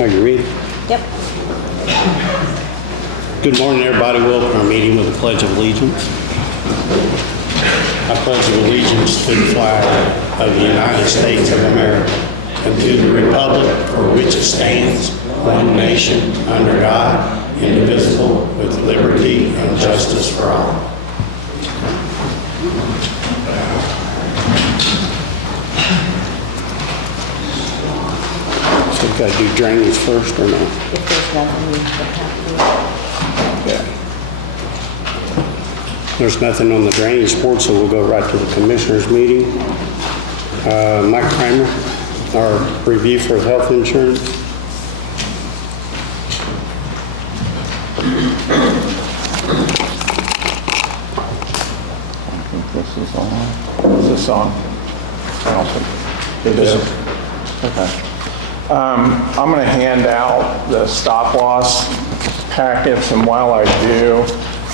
Are you ready? Yep. Good morning, everybody. Welcome to our meeting with the Pledge of Allegiance. I pledge allegiance to the flag of the United States of America and to the republic for which it stands, one nation, under God, indivisible, with liberty and justice for all. So we got to do drainage first or no? If there's nothing, we have Yeah. There's nothing on the drainage board, so we'll go right to the commissioners meeting. Mike Kramer, our review for health insurance. I think this is on. Is this on? I don't think it is. Okay. I'm going to hand out the stop loss packets, and while I do,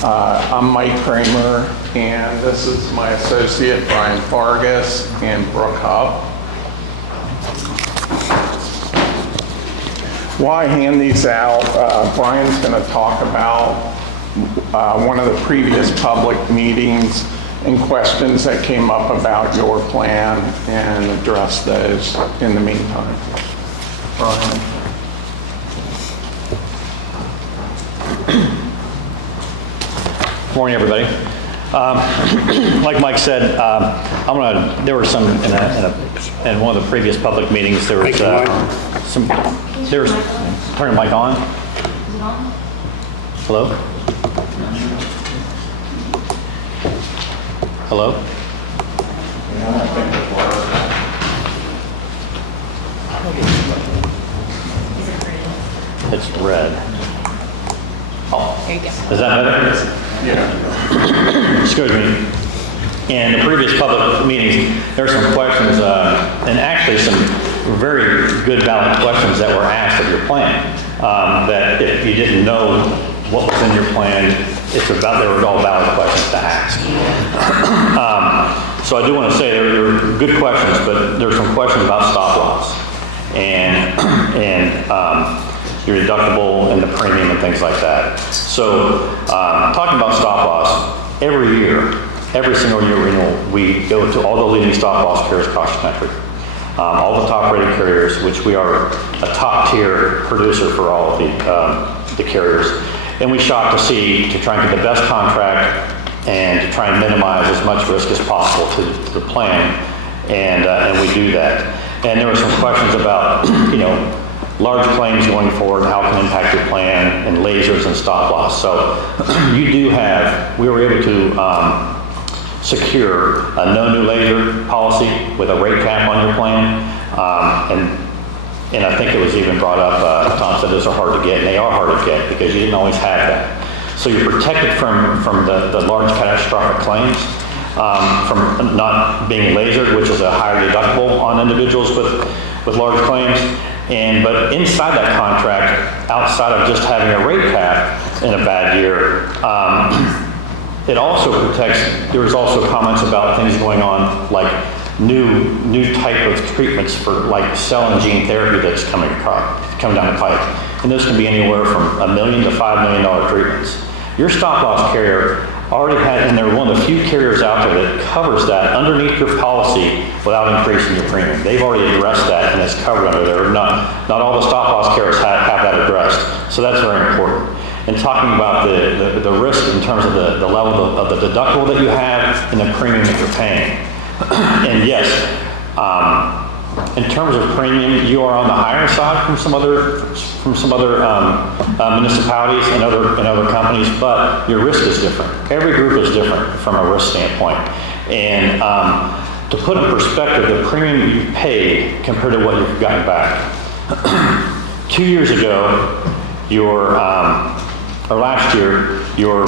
I'm Mike Kramer, and this is my associate Brian Vargas and Brooke Hubb. While I hand these out, Brian's going to talk about one of the previous public meetings and questions that came up about your plan and address those in the meantime. Brian. Morning, everybody. Like Mike said, there were some in one of the previous public meetings. There was turn the mic on. Hello. Hello. It's red. Oh, There you go. is that better? Yeah. Excuse me. In the previous public meetings, there were some questions, and actually some very good valid questions that were asked of your plan, that if you didn't know what was in your plan, they were all valid questions to ask. So I do want to say there were good questions, but there's some questions about stop loss and your deductible and the premium and things like that. So talking about stop loss, every year, every single year renewal, we go to all the leading stop loss carriers across the country. All the top rated carriers, which we are a top tier producer for all of the carriers. And we shop to try and get the best contract and to try and minimize as much risk as possible to the plan. And we do that. And there were some questions about, large claims going forward, how it can impact your plan, and lasers and stop loss. So we were able to secure a no new laser policy with a rate cap on your plan. And I think it was even brought up, Tom said those are hard to get, and they are hard to get because you didn't always have that. So you're protected from the large catastrophic claims, from not being lasered, which is a higher deductible on individuals with large claims. But inside that contract, outside of just having a rate cap in a bad year, it also protects. There was also comments about things going on like new type of treatments for like cell and gene therapy that's coming down the pipe, and those can be anywhere from $1 million to $5 million treatments. Your stop loss carrier already had, and they're one of the few carriers out there that covers that underneath your policy without increasing your premium. They've already addressed that, and it's covered under there. Not all the stop loss carriers have that addressed, so that's very important. And talking about the risk in terms of the level of the deductible that you have and the premium that you're paying. And yes, in terms of premium, you are on the higher side from some other municipalities and other companies, but your risk is different. Every group is different from a risk standpoint. And to put in perspective, the premium you've paid compared to what you've gotten back. 2 years ago, or last year, your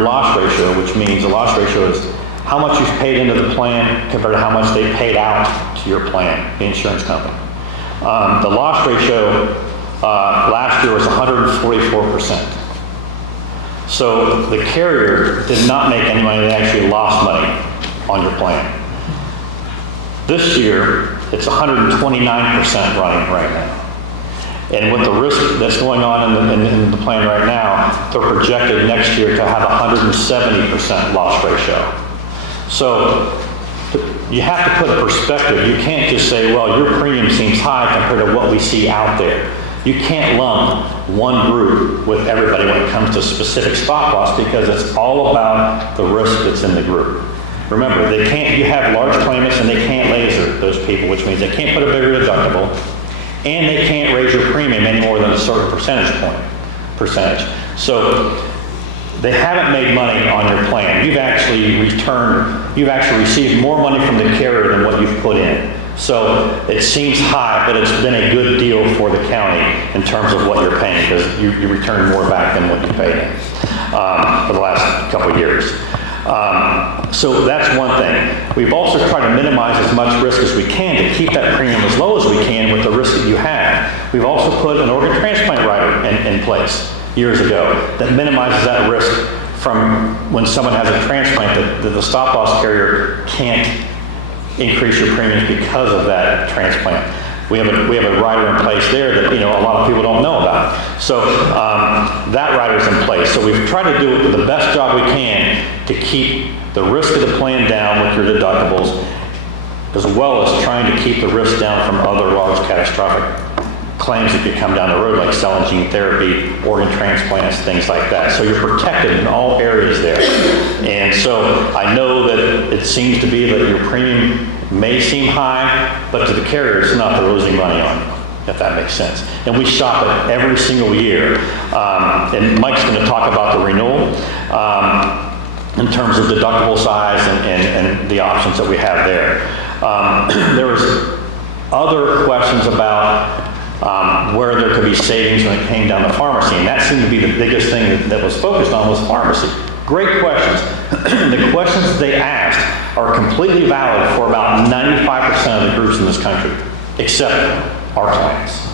loss ratio, which means the loss ratio is how much you've paid into the plan compared to how much they paid out to your plan, the insurance company. The loss ratio last year was 144%. So the carrier did not make any money, they actually lost money on your plan. This year, it's 129% running right now. And with the risk that's going on in the plan right now, they're projected next year to have 170% loss ratio. So you have to put in perspective. You can't just say, well, your premium seems high compared to what we see out there. You can't lump one group with everybody when it comes to specific stop loss, because it's all about the risk that's in the group. Remember, you have large claimants and they can't laser those people, which means they can't put a bigger deductible, and they can't raise your premium any more than a certain percentage. So they haven't made money on your plan. You've actually received more money from the carrier than what you've put in. So it seems high, but it's been a good deal for the county in terms of what you're paying, because you return more back than what you paid in for the last couple of years. So that's one thing. We've also tried to minimize as much risk as we can to keep that premium as low as we can with the risk that you have. We've also put an organ transplant rider in place years ago that minimizes that risk from when someone has a transplant, that the stop loss carrier can't increase your premiums because of that transplant. We have a rider in place there that a lot of people don't know about. So that rider's in place. So we've tried to do the best job we can to keep the risk of the plan down with your deductibles, as well as trying to keep the risk down from other large catastrophic claims that could come down the road, like cell and gene therapy, organ transplants, things like that. So you're protected in all areas there. And so I know that it seems to be that your premium may seem high, but to the carrier, it's not. They're losing money on you, if that makes sense. And we shop it every single year. And Mike's going to talk about the renewal in terms of deductible size and the options that we have there. There was other questions about where there could be savings when it came down to pharmacy, and that seemed to be the biggest thing that was focused on was pharmacy. Great questions. The questions they asked are completely valid for about 95% of the groups in this country, except our clients.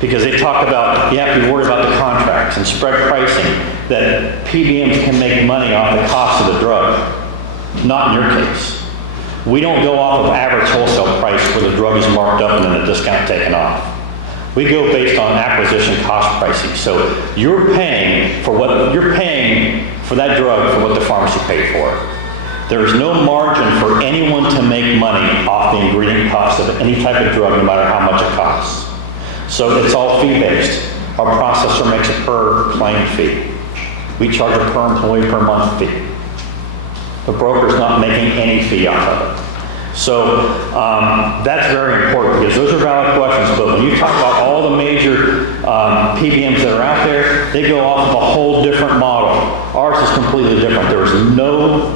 Because they talk about, you have to be worried about the contracts and spread pricing, that PBMs can make money off the cost of the drug. Not in your case. We don't go off of average wholesale price where the drug is marked up and then the discount taken off. We go based on acquisition cost pricing. So you're paying for that drug for what the pharmacy paid for. There's no margin for anyone to make money off the ingredient cost of any type of drug, no matter how much it costs. So it's all fee-based. Our processor makes a per claim fee. We charge a per employee per month fee. The broker's not making any fee off of it. So that's very important, because those are valid questions. But when you talk about all the major PBMs that are out there, they go off of a whole different model. Ours is completely different. There is no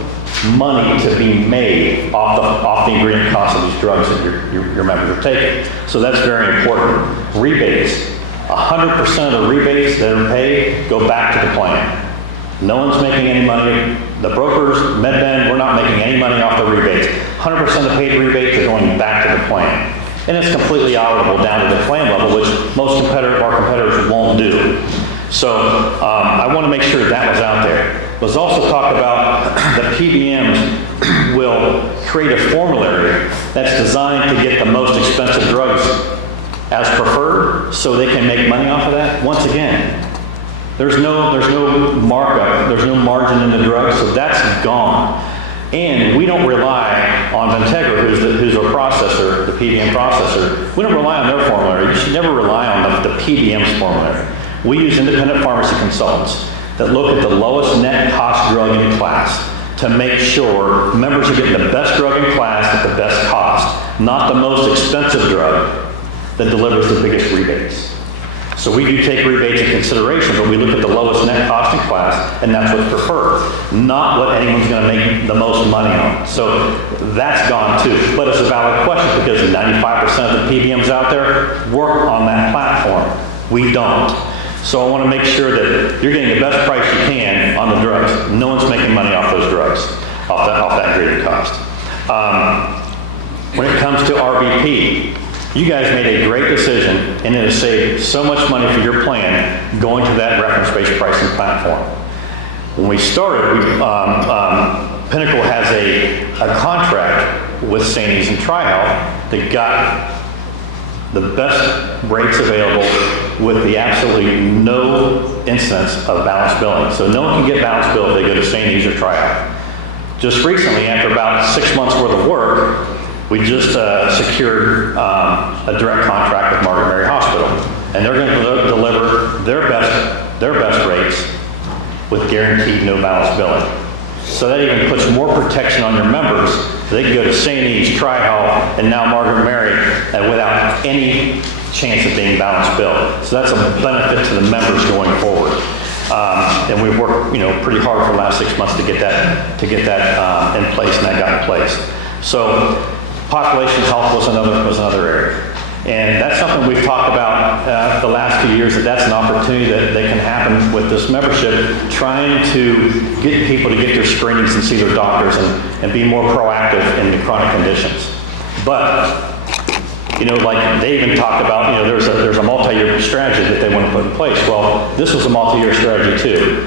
money to be made off the ingredient cost of these drugs that your members are taking. So that's very important. Rebates. 100% of the rebates that are paid go back to the plan. No one's making any money. The brokers, MedBend, we're not making any money off the rebates. 100% of the paid rebates are going back to the plan. And it's completely auditable down to the plan level, which most of our competitors won't do. So I want to make sure that was out there. Let's also talk about the PBMs will create a formulary that's designed to get the most expensive drugs as preferred, so they can make money off of that. Once again, there's no markup, there's no margin in the drug, so that's gone. And we don't rely on Integra, who's our processor, the PBM processor. We don't rely on their formulary. You should never rely on the PBM's formulary. We use independent pharmacy consultants that look at the lowest net cost drug in class to make sure members are getting the best drug in class at the best cost, not the most expensive drug that delivers the biggest rebates. So we do take rebates into consideration, but we look at the lowest net cost in class, and that's what's preferred, not what anyone's going to make the most money on. So that's gone too. But it's a valid question, because 95% of the PBMs out there work on that platform. We don't. So I want to make sure that you're getting the best price you can on the drugs. No one's making money off those drugs, off that ingredient cost. When it comes to RVP, you guys made a great decision, and it has saved so much money for your plan going to that reference-based pricing platform. When we started, Pinnacle has a contract with St. and TriHealth that got the best rates available with the absolutely no instance of balance billing. So no one can get balance billed if they go to St. Heis or Tryout. Just recently, after about 6 months worth of work, we just secured a direct contract with Margaret Mary Hospital, and they're going to deliver their best rates with guaranteed no balance billing. So that even puts more protection on your members. They can go to St. Heis, Tri-Health, and now Margaret Mary without any chance of being balance billed. So that's a benefit to the members going forward. And we've worked, pretty hard for the last 6 months to get that in place, and that got in place. So population health was another area. And that's something we've talked about the last few years, that's an opportunity that can happen with this membership, trying to get people to get their screenings and see their doctors and be more proactive in the chronic conditions. But, like they even talked about, there's a multi-year strategy that they want to put in place. Well, this was a multi-year strategy too.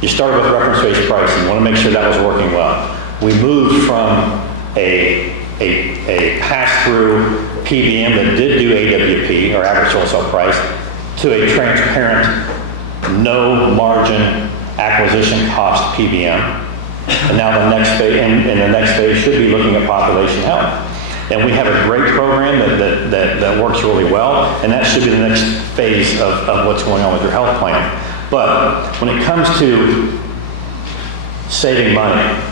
You started with reference-based pricing. You want to make sure that was working well. We moved from a pass-through PBM that did do AWP, or average wholesale price, to a transparent, no margin acquisition cost PBM. And now the next phase, and the next phase should be looking at population health. And we have a great program that works really well, and that should be the next phase of what's going on with your health plan. But when it comes to saving money,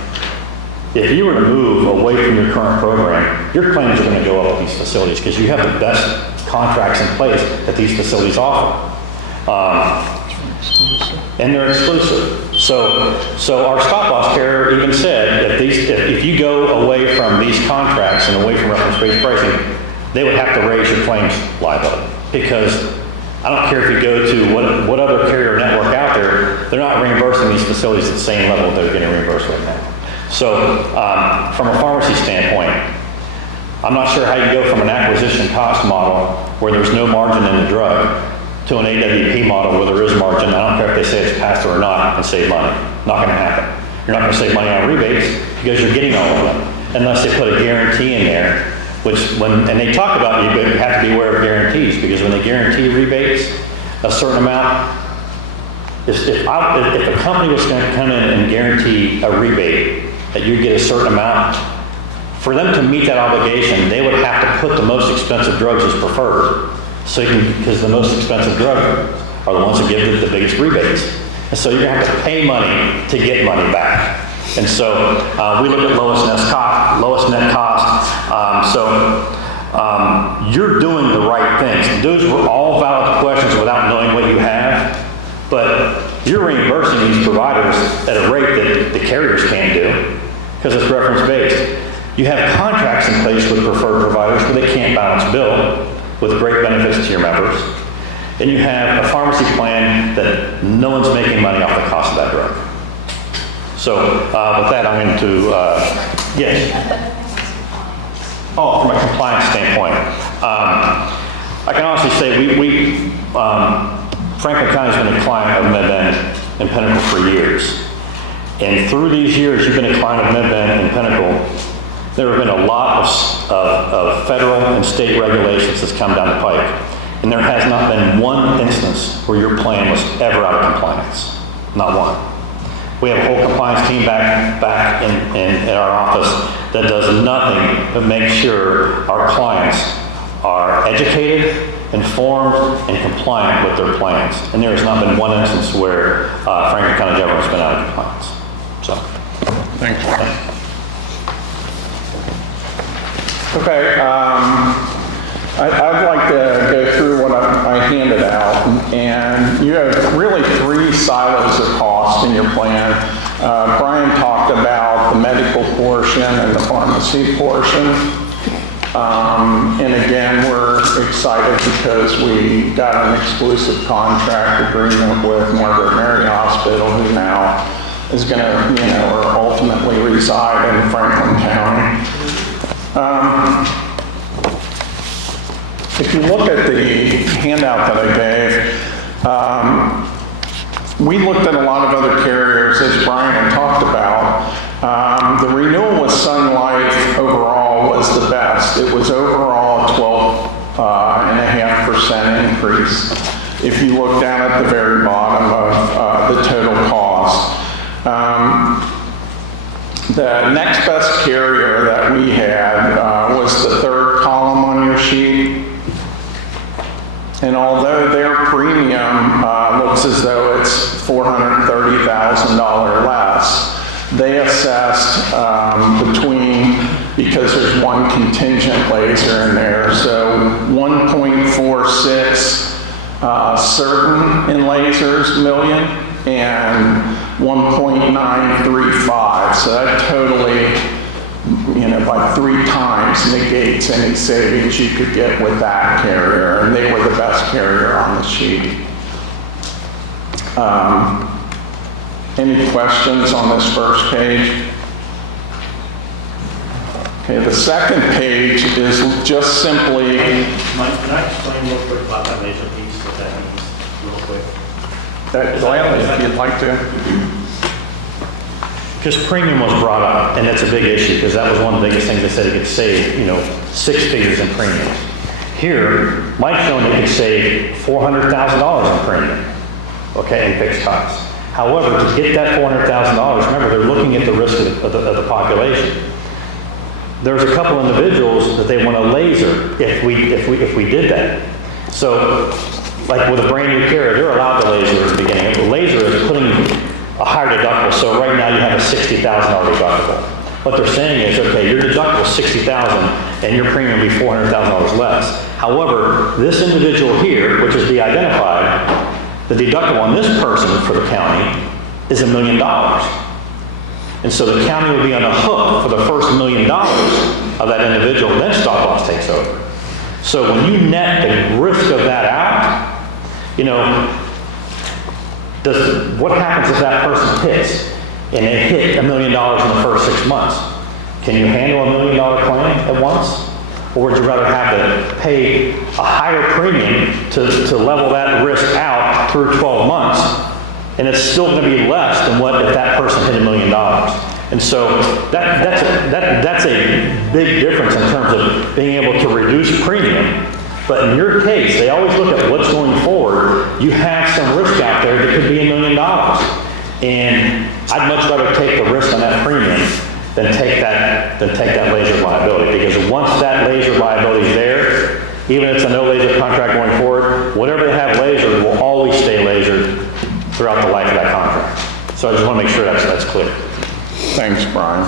if you were to move away from your current program, your claims are going to go up at these facilities because you have the best contracts in place that these facilities offer. And they're exclusive. So our stop loss carrier even said if you go away from these contracts and away from reference-based pricing, they would have to raise your claims liability, because I don't care if you go to what other carrier network out there, they're not reimbursing these facilities at the same level they're getting reimbursed right now. So from a pharmacy standpoint, I'm not sure how you go from an acquisition cost model where there's no margin in the drug to an AWP model where there is margin. I don't care if they say it's pass through or not, and save money. Not going to happen. You're not going to save money on rebates because you're getting all of them, unless they put a guarantee in there, and they talk about you have to be aware of guarantees, because when they guarantee rebates a certain amount, if a company was going to come in and guarantee a rebate that you get a certain amount, for them to meet that obligation, they would have to put the most expensive drugs as preferred. Because the most expensive drugs are the ones that give the biggest rebates. And so you're going to have to pay money to get money back. And so we look at lowest net cost. You're doing the right things. Those were all valid questions without knowing what you have. But you're reimbursing these providers at a rate that the carriers can't do because it's reference-based. You have contracts in place with preferred providers where they can't balance bill, with great benefits to your members. And you have a pharmacy plan that no one's making money off the cost of that drug. So with that, I'm going to, yes. Oh, from a compliance standpoint. I can honestly say Franklin County's been a client of MedBend and Pinnacle for years. And through these years, you've been a client of MedBend and Pinnacle, there have been a lot of federal and state regulations that's come down the pike. And there has not been one instance where your plan was ever out of compliance. Not one. We have a whole compliance team back in our office that does nothing but make sure our clients are educated, informed, and compliant with their plans. And there has not been one instance where Franklin County government's been out of compliance. So, Thanks. Okay, I'd like to go through what I handed out, and you have really 3 silos of cost in your plan. Brian talked about the medical portion and the pharmacy portion. And again, we're excited because we got an exclusive contract agreement with Margaret Mary Hospital, who now is going to, or ultimately reside in Franklin County. If you look at the handout that I gave, we looked at a lot of other carriers, as Brian talked about. The renewal with SunLife overall was the best. It was overall 12.5% increase. If you look down at the very bottom of the total cost, the next best carrier that we had was the third column on your sheet. And although their premium looks as though it's $430,000 less, they assessed because there's one contingent laser in there, so 1.46 certain in lasers million and 1.935. So that totally, by 3 times negates any savings you could get with that carrier, and they were the best carrier on the sheet. Any questions on this first page? Okay, the second page is just simply... Mike, can I explain real quick about that laser piece, what that means, real quick? Gladly, if you'd like to. Because premium was brought up, and that's a big issue, because that was one of the biggest things they said it could save, 6 figures in premium. Here, Mike's showing it could save $400,000 in premium, okay, in fixed costs. However, to get that $400,000, remember, they're looking at the risk of the population. There's a couple individuals that they want to laser if we did that. So, like with a brand new carrier, they're allowed to laser at the beginning. The laser is putting a higher deductible. So right now you have a $60,000 deductible. What they're saying is, okay, your deductible is $60,000 and your premium will be $400,000 less. However, this individual here, which is de-identified, the deductible on this person for the county is $1 million. And so the county will be on the hook for the first $1 million of that individual, then stop loss takes over. So when you net the risk of that out, what happens if that person hits and they hit $1 million in the first 6 months? Can you handle $1 million claim at once? Or would you rather have to pay a higher premium to level that risk out through 12 months, and it's still going to be less than what if that person hit $1 million? And so that's a big difference in terms of being able to reduce premium. But in your case, they always look at what's going forward. You have some risk out there that could be $1 million. And I'd much rather take the risk on that premium than take that laser liability. Because once that laser liability is there, even if it's a no laser contract going forward, whatever they have lasered will always stay lasered throughout the life of that contract. So I just want to make sure that's clear. Thanks, Brian.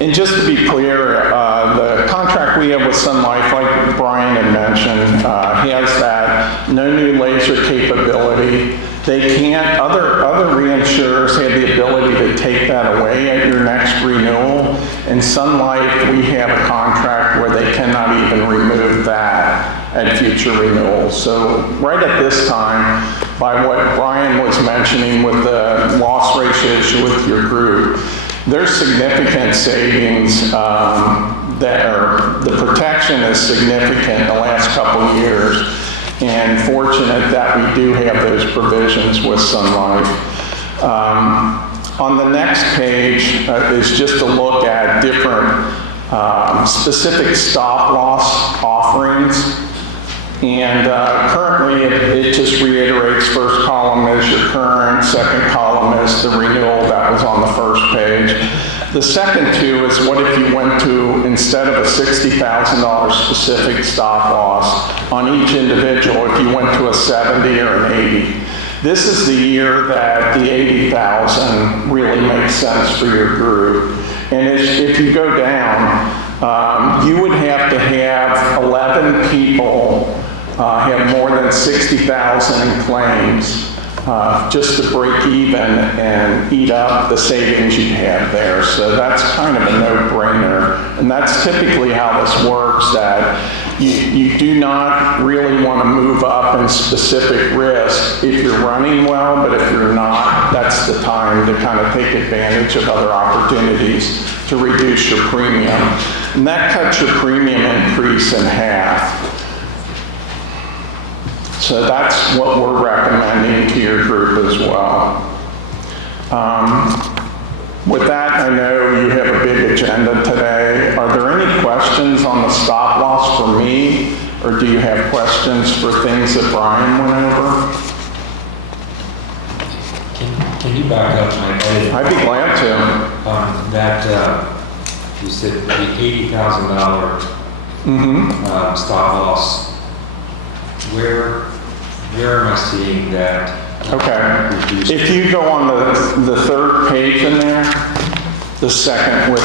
And just to be clear, the contract we have with SunLife, like Brian had mentioned, has that no new laser capability. They can't, other reinsurers have the ability to take that away at your next renewal. In SunLife, we have a contract where they cannot even remove that at future renewals. So right at this time, by what Brian was mentioning with the loss ratio issue with your group, there's significant savings the protection is significant the last couple of years, and fortunate that we do have those provisions with SunLife. On the next page is just a look at different specific stop loss offerings. And currently, it just reiterates first column is your current, second column is the renewal that was on the first page. The second two is what if you went to, instead of a $60,000 specific stop loss on each individual, if you went to a 70 or an 80. This is the year that the 80,000 really makes sense for your group. And if you go down, you would have to have 11 people have more than 60,000 in claims just to break even and eat up the savings you'd have there. So that's kind of a no-brainer. And that's typically how this works, that you do not really want to move up in specific risk if you're running well, but if you're not, that's the time to kind of take advantage of other opportunities to reduce your premium. And that cuts your premium increase in half. So that's what we're recommending to your group as well. With that, I know you have a big agenda today. Are there any questions on the stop loss for me, or do you have questions for things that Brian went over? Can you back up, Mike? I'd be glad to. You said the $80,000 stop loss. Where am I seeing that? Okay. If you go on the third page in there, the second with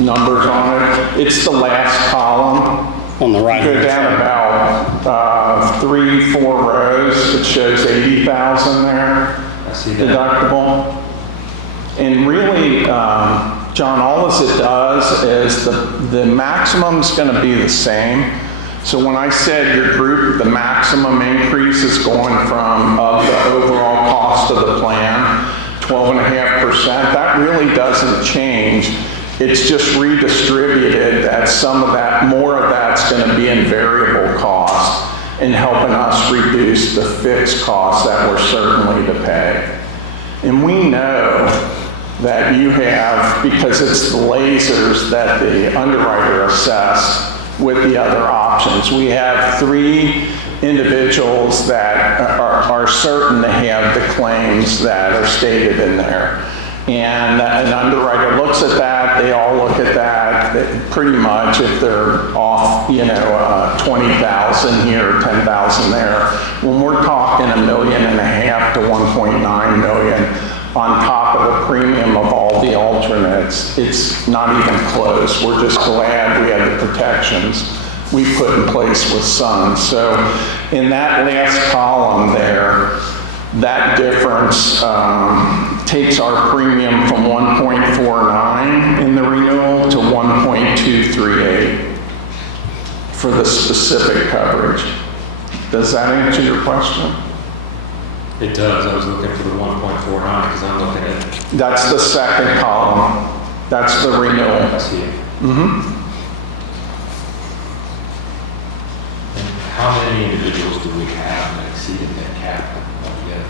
numbers on it, it's the last column. On the right. Go down about 3-4 rows, it shows 80,000 there. I see that. Deductible. And really, John, all this it does is the maximum's going to be the same. So when I said your group, the maximum increase is going from of the overall cost of the plan, 12.5%, that really doesn't change. It's just redistributed that some of that, more of that's going to be in variable cost and helping us reduce the fixed costs that we're certainly to pay. And we know that you have, because it's the lasers that the underwriter assessed with the other options. We have 3 individuals that are certain to have the claims that are stated in there. And an underwriter looks at that, they all look at that, pretty much if they're off, 20,000 here, 10,000 there. When we're talking $1.5 million to 1.9 million on top of the premium of all the alternates, it's not even close. We're just glad we had the protections we put in place with Sun. So in that last column there, that difference takes our premium from 1.49 in the renewal to 1.238 for the specific coverage. Does that answer your question? It does. I was looking for the 1.49 because I'm looking at. That's the second column. That's the renewal. I see it. Mm-hmm. And how many individuals do we have that exceeded that cap altogether?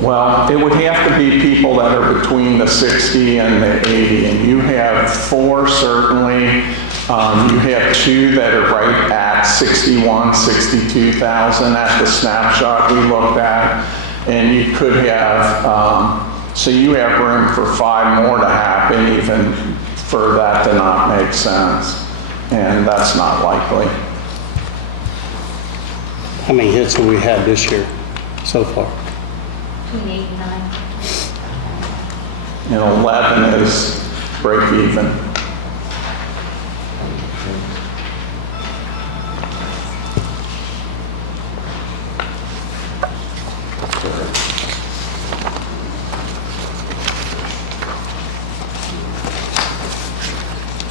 Well, it would have to be people that are between the 60 and the 80, and you have 4 certainly. You have 2 that are right at 61, 62,000 at the snapshot we looked at, and you could have, so you have room for 5 more to happen even for that to not make sense, and that's not likely. How many hits have we had this year so far? Between 8 and 9. And 11 is break even.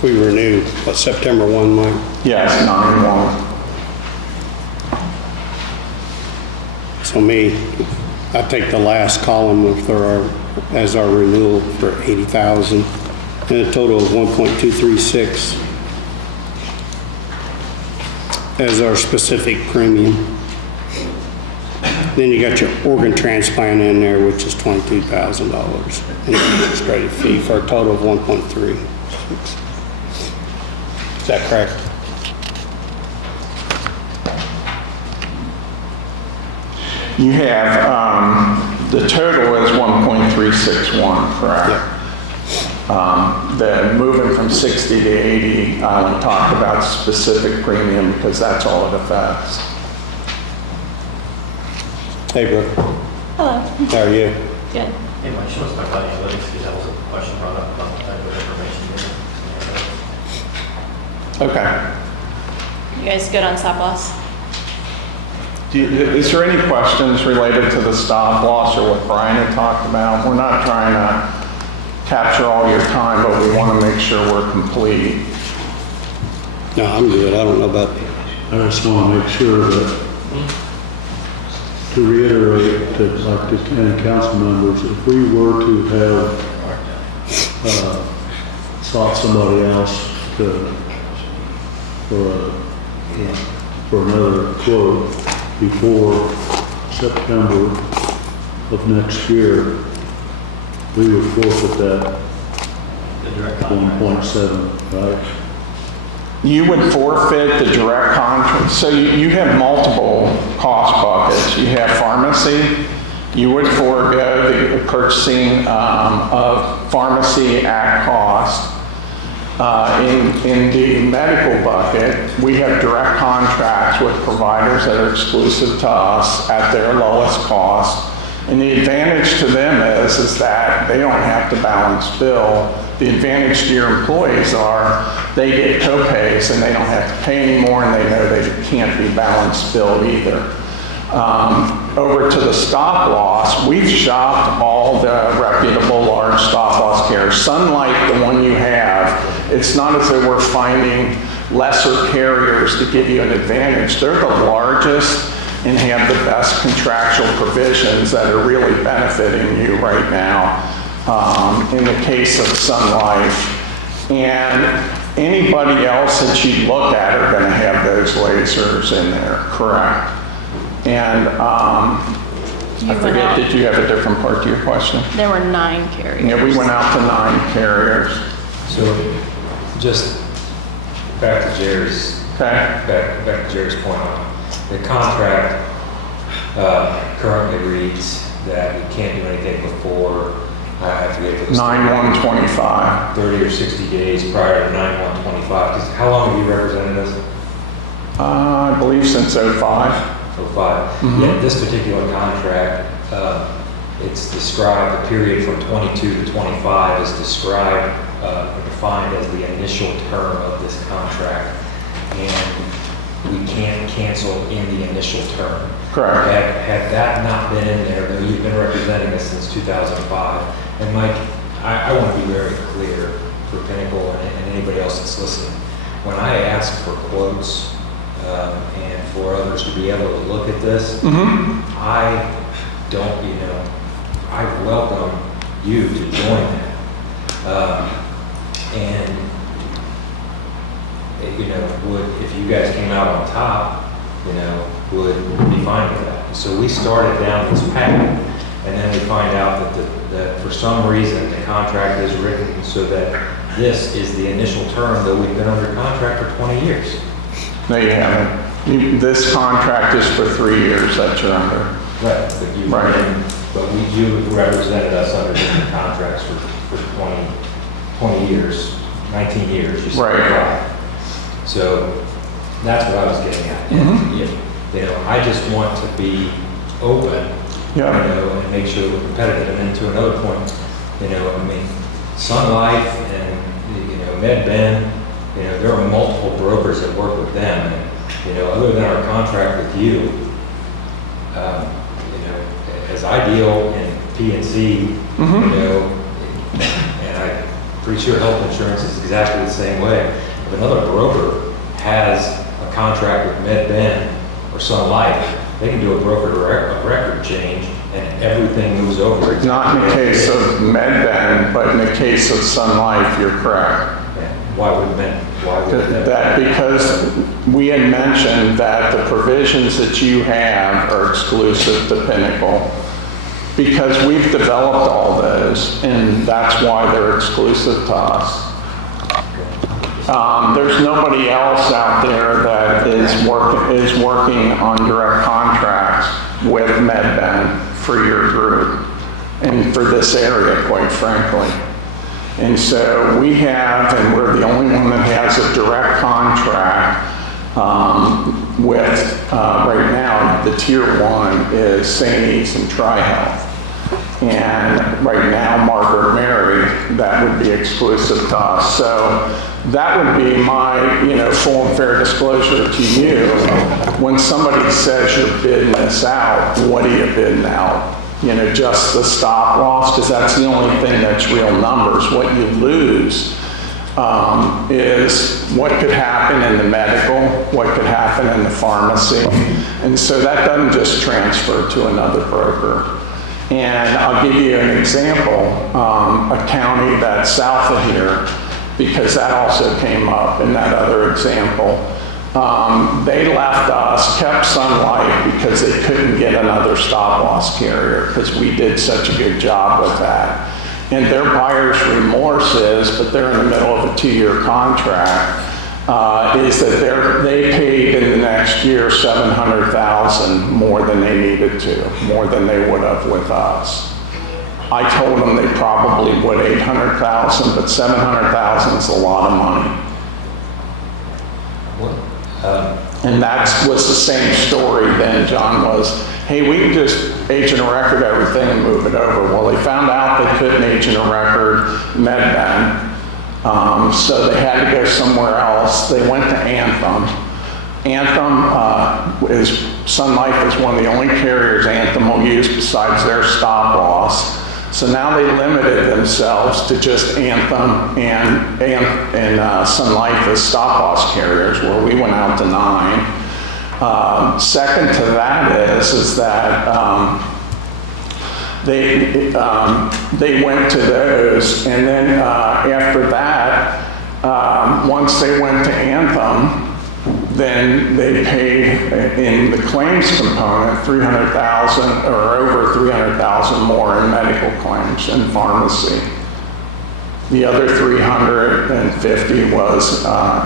We renewed, September 1, Mike? Yes, 9-1. So I take the last column as our renewal for 80,000 and a total of 1.236 as our specific premium. Then you got your organ transplant in there, which is $22,000 and administrative fee for a total of 1.3. Is that correct? You have, the total is 1.361, correct? Yeah. The moving from 60 to 80, I only talk about specific premium because that's all it affects. Hey, Brooke. Hello. How are you? Good. Hey, Mike, show us about analytics, because that was a question brought up about the type of information there. Okay. You guys good on stop loss? Is there any questions related to the stop loss or what Brian had talked about? We're not trying to capture all your time, but we want to make sure we're complete. No, I'm good. I don't know about I just want to make sure that, to reiterate that, like the county council members, if we were to have sought somebody else for another quote before September of next year, we would forfeit that The direct contract. 1.7, right? You would forfeit the direct contract. So you have multiple cost buckets. You have pharmacy. You would forego the purchasing of pharmacy at cost. In the medical bucket, we have direct contracts with providers that are exclusive to us at their lowest cost. And the advantage to them is that they don't have to balance bill. The advantage to your employees are they get co-pays and they don't have to pay anymore, and they know they can't be balanced bill either. Over to the stop loss, we've shopped all the reputable large stop loss carriers. SunLife, the one you have, it's not as though we're finding lesser carriers to give you an advantage. They're the largest and have the best contractual provisions that are really benefiting you right now in the case of SunLife. And anybody else that you look at are going to have those lasers in there, correct? And I forget, did you have a different part to your question? There were 9 carriers. Yeah, we went out to 9 carriers. So just back to Jerry's, Okay. back to Jerry's point on the contract currently reads that we can't do anything before, I forget if it was 9/1/25. 30 or 60 days prior to 9/1/25. Because how long have you represented us? I believe since 05. 05. Yet this particular contract, it's described, the period from 22 to 25 is described, defined as the initial term of this contract. And we can't cancel in the initial term. Correct. Had that not been in there, though you've been representing us since 2005, and Mike, I want to be very clear for Pinnacle and anybody else that's listening. When I ask for quotes and for others to be able to look at this, I don't, I welcome you to join that. And if you guys came out on top, would be fine with that. So we started down this path, and then we find out that for some reason the contract is written so that this is the initial term, though we've been under contract for 20 years. No, you haven't. This contract is for 3 years that you're under. Right. But you, Right. you represented us under different contracts for 20 years, 19 years. You said. Right. So that's what I was getting at. And, I just want to be open, and make sure we're competitive. And then to another point, SunLife and, MedBen, there are multiple brokers that work with them. And, other than our contract with you, as I deal in P&C, and I'm pretty sure health insurance is exactly the same way. If another broker has a contract with MedBen or SunLife, they can do a broker record change and everything moves over. Not in the case of MedBen, but in the case of SunLife, you're correct. Yeah. Why would that? Because we had mentioned that the provisions that you have are exclusive to Pinnacle. Because we've developed all those, and that's why they're exclusive to us. There's nobody else out there that is working on direct contracts with MedBen for your group and for this area, quite frankly. And so we have, and we're the only one that has a direct contract with, right now, the tier 1 is St. Heis and Tri-Health. And right now, Margaret Mary, that would be exclusive to us. So that would be my, full and fair disclosure to you. When somebody says you're bidding this out, what are you bidding out? Just the stop loss, because that's the only thing that's real numbers. What you lose is what could happen in the medical, what could happen in the pharmacy. And so that doesn't just transfer to another broker. And I'll give you an example, a county that's south of here, because that also came up in that other example. They left us, kept SunLife because they couldn't get another stop loss carrier because we did such a good job with that. And their buyer's remorse is, but they're in the middle of a 2-year contract, is that they paid in the next year $700,000 more than they needed to, more than they would have with us. I told them they probably would $800,000, but $700,000 is a lot of money. And that was the same story then, John, was, hey, we can just agent a record everything and move it over. Well, they found out they couldn't agent a record MedBen, so they had to go somewhere else. They went to Anthem. SunLife is one of the only carriers Anthem will use besides their stop loss. So now they limited themselves to just Anthem and SunLife as stop loss carriers, where we went out to 9. Second to that is that they went to those, and then after that, once they went to Anthem, then they paid in the claims component $300,000 or over $300,000 more in medical claims and pharmacy. The other $350 was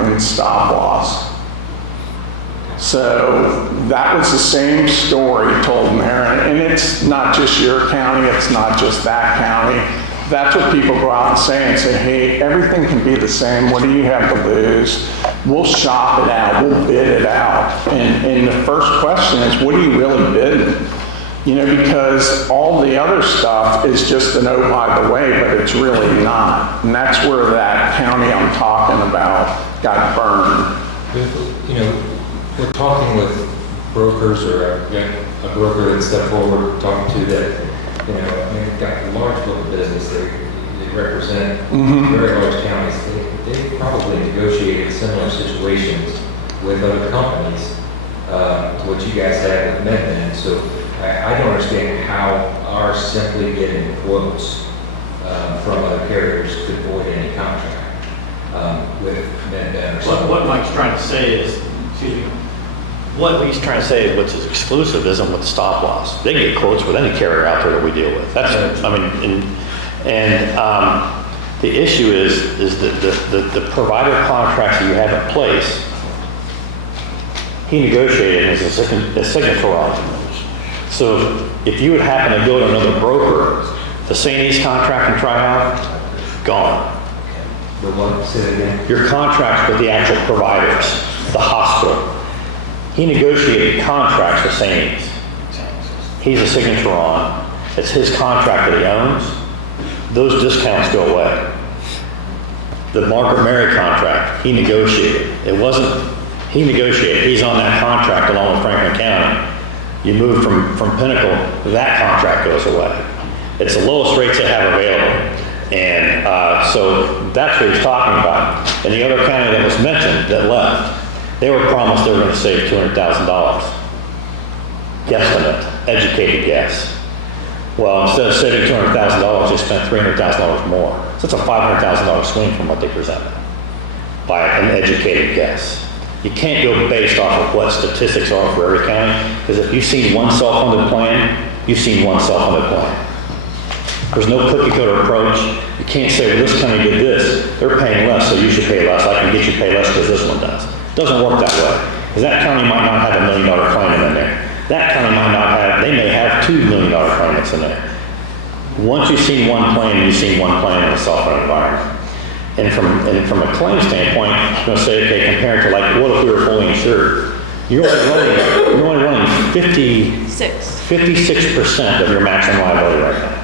in stop loss. So that was the same story told there, and it's not just your county, it's not just that county. That's what people go out and say, hey, everything can be the same. What do you have to lose? We'll shop it out. We'll bid it out. And the first question is, what are you really bidding? You know, because all the other stuff is just an oh, by the way, but it's really not. And that's where that county I'm talking about got burned. You know, we're talking with brokers or a broker that stepped forward talking to that, you know, I mean, they've got a large book of business. They represent very large counties. They probably negotiated similar situations with other companies to what you guys had with MedBen. So I don't understand how our simply getting quotes from other carriers could void any contract with MedBen or something. What Mike's trying to say is, excuse me, What he's trying to say, which is exclusive, isn't with stop loss. They can get quotes with any carrier out there that we deal with. That's, I mean, the issue is that the provider contracts that you have in place, he negotiated as a signature on them. So if you would happen to go to another broker, the St. East contract and try out, gone. The one, say that again. Your contracts with the actual providers, the hospital. He negotiated contracts with St. East. He's a signature on. It's his contract that he owns. Those discounts go away. The Margaret Mary contract, he negotiated. It wasn't, he negotiated. He's on that contract along with Franklin County. You move from Pinnacle, that contract goes away. It's the lowest rates they have available. And so that's what he's talking about. And the other county that was mentioned that left, they were promised they were going to save $200,000. Guesstimate, educated guess. Well, instead of saving $200,000, they spent $300,000 more. So it's a $500,000 swing from what they presented by an educated guess. You can't go based off of what statistics are for every county, because if you've seen one self-funded plan, you've seen one self-funded plan. There's no cookie cutter approach. You can't say, well, this county did this. They're paying less, so you should pay less. I can get you to pay less because this one does. It doesn't work that way. Because that county might not have $1 million claimant in there. That county might not have, they may have $2 million claimants in there. Once you've seen one plan, you've seen one plan in a software environment. And from a claim standpoint, you're going to say, okay, compared to like, what if we were fully insured? You're only running 56% of your maximum liability right now.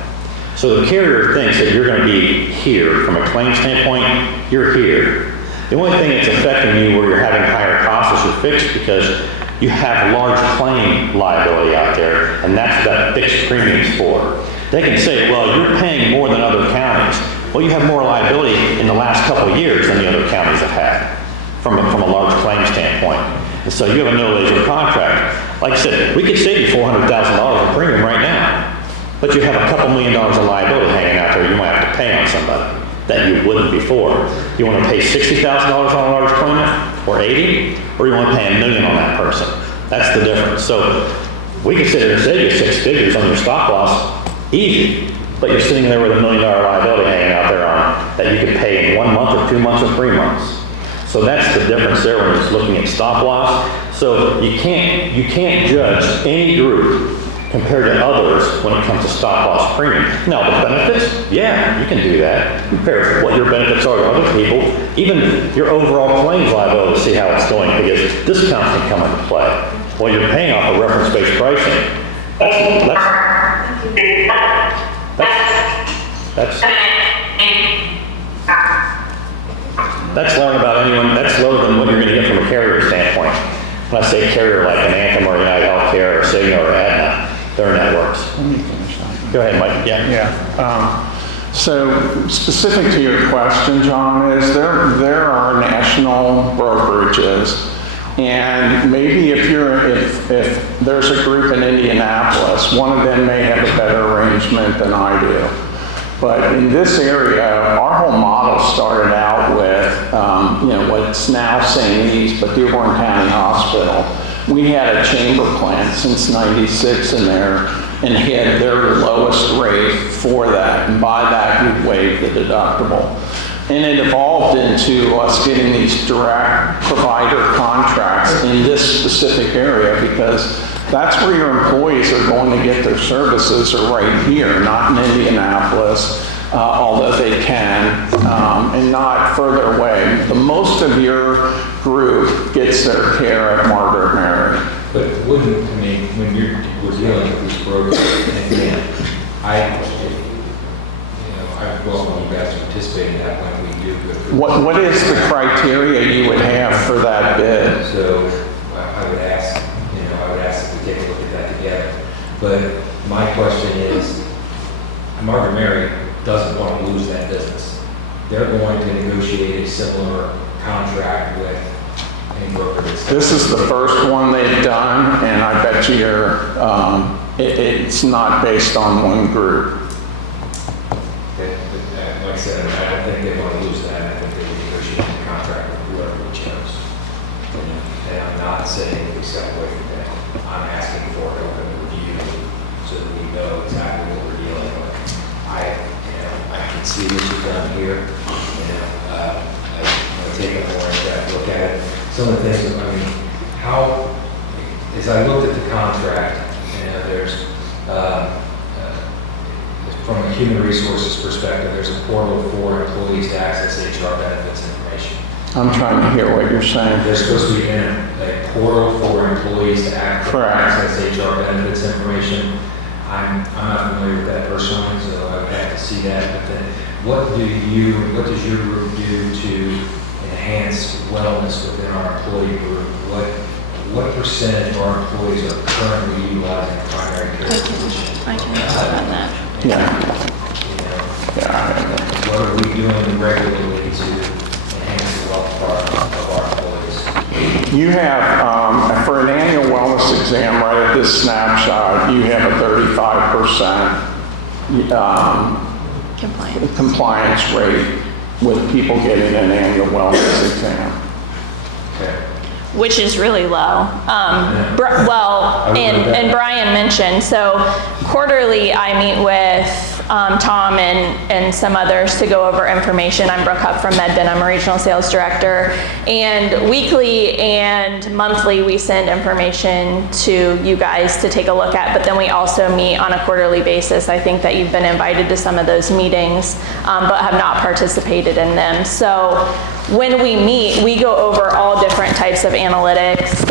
So the carrier thinks that you're going to be here. From a claim standpoint, you're here. The only thing that's affecting you where you're having higher costs is your fixed, because you have large claim liability out there, and that's what that fixed premium's for. They can say, well, you're paying more than other counties. Well, you have more liability in the last couple of years than the other counties have had from a large claim standpoint. And so you have a no-laser contract. Like I said, we could save you $400,000 in premium right now, but you have a couple $1 million of liability hanging out there you might have to pay on somebody that you wouldn't before. You want to pay $60,000 on a large claimant, or 80, or you want to pay $1 million on that person. That's the difference. So we could sit here and save you 6 figures on your stop loss, easy. but you're sitting there with $1 million liability hanging out there on that you could pay in 1 month or 2 months or 3 months. So that's the difference there when you're looking at stop loss. So you can't judge any group compared to others when it comes to stop loss premium. Now, the benefits, yeah, you can do that. Compare what your benefits are to other people, even your overall claims liability to see how it's going, because discounts can come into play. Well, you're paying off of reference-based pricing. That's lower about anyone, that's lower than what you're going to get from a carrier standpoint. When I say carrier, like an Anthem or United Healthcare or Cigna or Aetna, their networks. Let me finish that. Go ahead, Mike. Yeah. Yeah. So specific to your question, John, is there are national brokerages, and maybe if there's a group in Indianapolis, one of them may have a better arrangement than I do. But in this area, our whole model started out with, what's now St. E's, but Dearborn County Hospital. We had a chamber plan since '96 in there and had their lowest rate for that. And by that, we waived the deductible. And it evolved into us getting these direct provider contracts in this specific area, because that's where your employees are going to get their services, are right here, not in Indianapolis, although they can, and not further away. The most of your group gets their care at Margaret Mary. But wouldn't, I mean, when we're dealing with these brokers, and again, I welcome you guys to participate in that when we do. What is the criteria you would have for that bid? So I would ask if we take a look at that together. But my question is, Margaret Mary doesn't want to lose that business. They're going to negotiate a similar contract with any broker that's... This is the first one they've done, and I bet you it's not based on one group. Like I said, I don't think they want to lose that. I think they would negotiate a contract with whoever we chose. And I'm not saying we step away from that. I'm asking for an open review so that we know exactly what we're dealing with. I can see what you've done here. I take a more in-depth look at it. Some of the things, as I looked at the contract, there's from a human resources perspective, there's a portal for employees to access HR benefits information. I'm trying to hear what you're saying. There's supposed to be a portal for employees to access HR benefits information. I'm not familiar with that personally, so I would have to see that. But then, what does your group do to enhance wellness within our employee group? What percentage of our employees are currently utilizing primary care physicians? I can answer on that. Yeah. What are we doing regularly to enhance the welfare of our employees? You have, for an annual wellness exam, right at this snapshot, you have a 35% compliance rate with people getting an annual wellness exam. Okay. Which is really low. And Brian mentioned, so quarterly I meet with Tom and some others to go over information. I'm Brooke Hupp from Medbin. I'm a regional sales director. And weekly and monthly we send information to you guys to take a look at, but then we also meet on a quarterly basis. I think that you've been invited to some of those meetings, but have not participated in them. So when we meet, we go over all different types of analytics,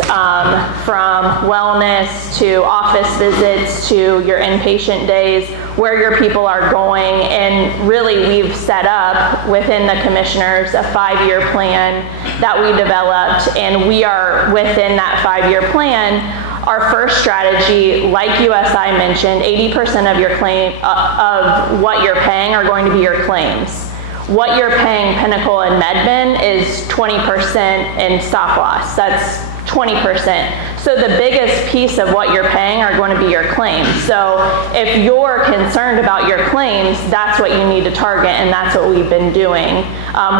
from wellness to office visits to your inpatient days, where your people are going, and really we've set up within the commissioners a 5-year plan that we developed, and we are within that 5-year plan. Our first strategy, like USI mentioned, 80% of your claim of what you're paying are going to be your claims. What you're paying Pinnacle and Medbin is 20% in stop loss. That's 20%. So the biggest piece of what you're paying are going to be your claims. So if you're concerned about your claims, that's what you need to target, and that's what we've been doing.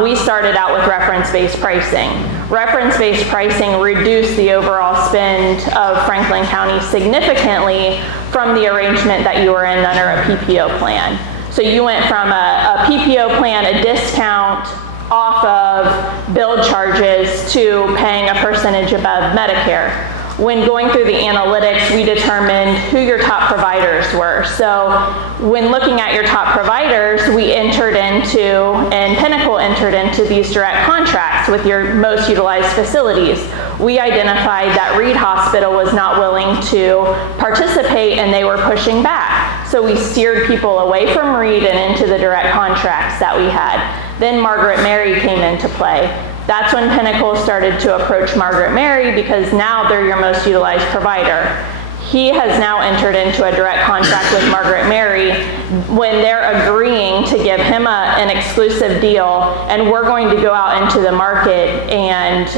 We started out with reference-based pricing. Reference-based pricing reduced the overall spend of Franklin County significantly from the arrangement that you were in under a PPO plan. So you went from a PPO plan, a discount off of billed charges, to paying a percentage above Medicare. When going through the analytics, we determined who your top providers were. So when looking at your top providers, we entered into, and Pinnacle entered into these direct contracts with your most utilized facilities. We identified that Reed Hospital was not willing to participate and they were pushing back. So we steered people away from Reed and into the direct contracts that we had. Then Margaret Mary came into play. That's when Pinnacle started to approach Margaret Mary, because now they're your most utilized provider. He has now entered into a direct contract with Margaret Mary when they're agreeing to give him an exclusive deal, and we're going to go out into the market and,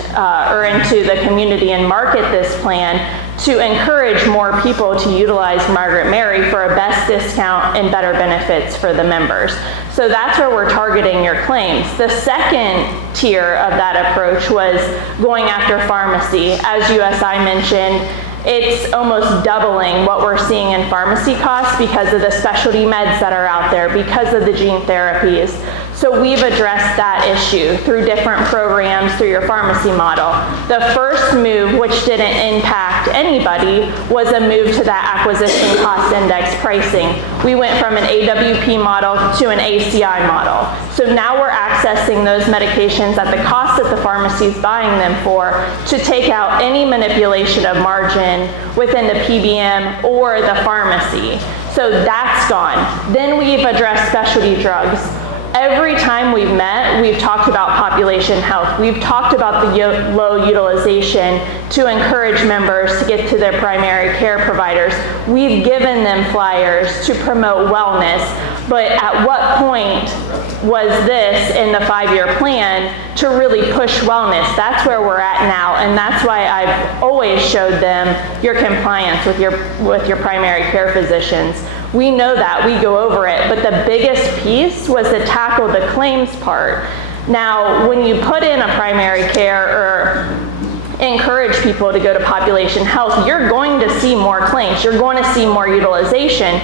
or into the community and market this plan to encourage more people to utilize Margaret Mary for a best discount and better benefits for the members. So that's where we're targeting your claims. The second tier of that approach was going after pharmacy. As USI mentioned, it's almost doubling what we're seeing in pharmacy costs because of the specialty meds that are out there, because of the gene therapies. So we've addressed that issue through different programs, through your pharmacy model. The first move, which didn't impact anybody, was a move to that acquisition cost index pricing. We went from an AWP model to an ACI model. So now we're accessing those medications at the cost that the pharmacy is buying them for, to take out any manipulation of margin within the PBM or the pharmacy. So that's gone. Then we've addressed specialty drugs. Every time we've met, we've talked about population health. We've talked about the low utilization to encourage members to get to their primary care providers. We've given them flyers to promote wellness, but at what point was this in the 5-year plan to really push wellness? That's where we're at now, and that's why I've always showed them your compliance with your primary care physicians. We know that, we go over it, but the biggest piece was to tackle the claims part. Now, when you put in a primary care or encourage people to go to population health, you're going to see more claims, you're going to see more utilization.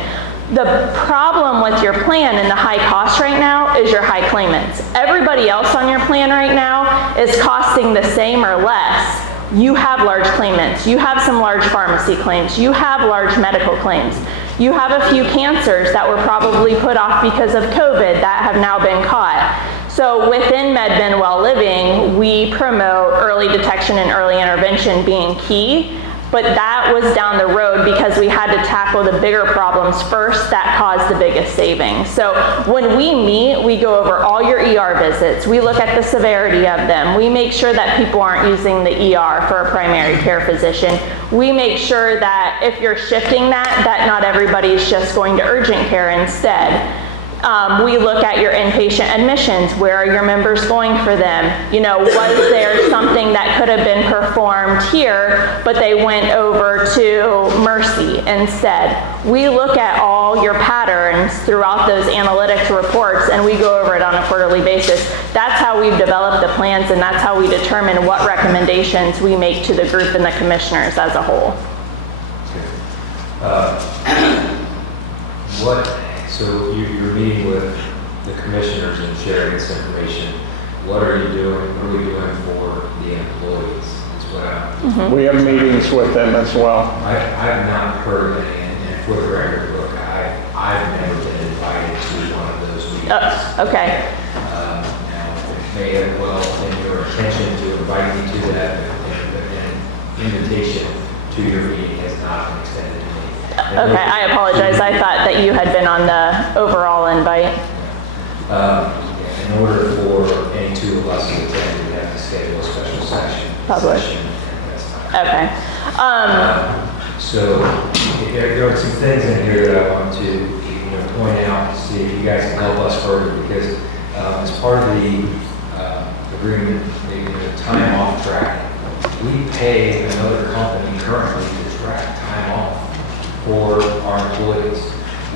The problem with your plan and the high cost right now is your high claimants. Everybody else on your plan right now is costing the same or less. You have large claimants, you have some large pharmacy claims, you have large medical claims. You have a few cancers that were probably put off because of COVID that have now been caught. So within MedBen Well Living, we promote early detection and early intervention being key, but that was down the road because we had to tackle the bigger problems first that caused the biggest savings. So when we meet, we go over all your ER visits. We look at the severity of them. We make sure that people aren't using the ER for a primary care physician. We make sure that if you're shifting that not everybody's just going to urgent care instead. We look at your inpatient admissions. Where are your members going for them? You know, was there something that could have been performed here, but they went over to Mercy instead? We look at all your patterns throughout those analytics reports, and we go over it on a quarterly basis. That's how we've developed the plans, and that's how we determine what recommendations we make to the group and the commissioners as a whole. So you're meeting with the commissioners and sharing this information. What are you doing? What are we doing for the employees? Is what I'm. We have meetings with them as well. I've not heard any, and for the record, look, I've never been invited to one of those meetings. Okay. Now, it may have well been your intention to invite me to that, but an invitation to your meeting has not been extended to me. Okay, I apologize. I thought that you had been on the overall invite. In order for any two of us to attend, we have to schedule a special session. Public. Okay. So there are some things in here that I want to point out to see if you guys can help us further, because as part of the agreement, the time off tracking, we pay another company currently to track time off for our employees.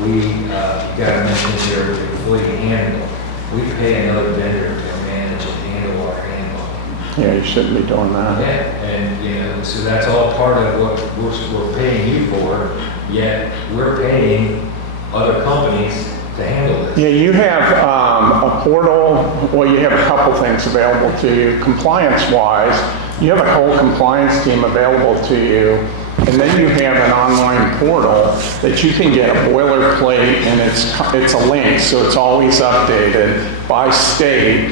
We got to mention here the employee handbook. We pay another vendor to manage and handle our handbook. Yeah, you shouldn't be doing that. Yeah, and so that's all part of what we're paying you for. Yet we're paying other companies to handle this? Yeah, you have a portal, well, you have a couple things available to you. Compliance-wise, you have a whole compliance team available to you, and then you have an online portal that you can get a boilerplate, and it's a link, so it's always updated by state,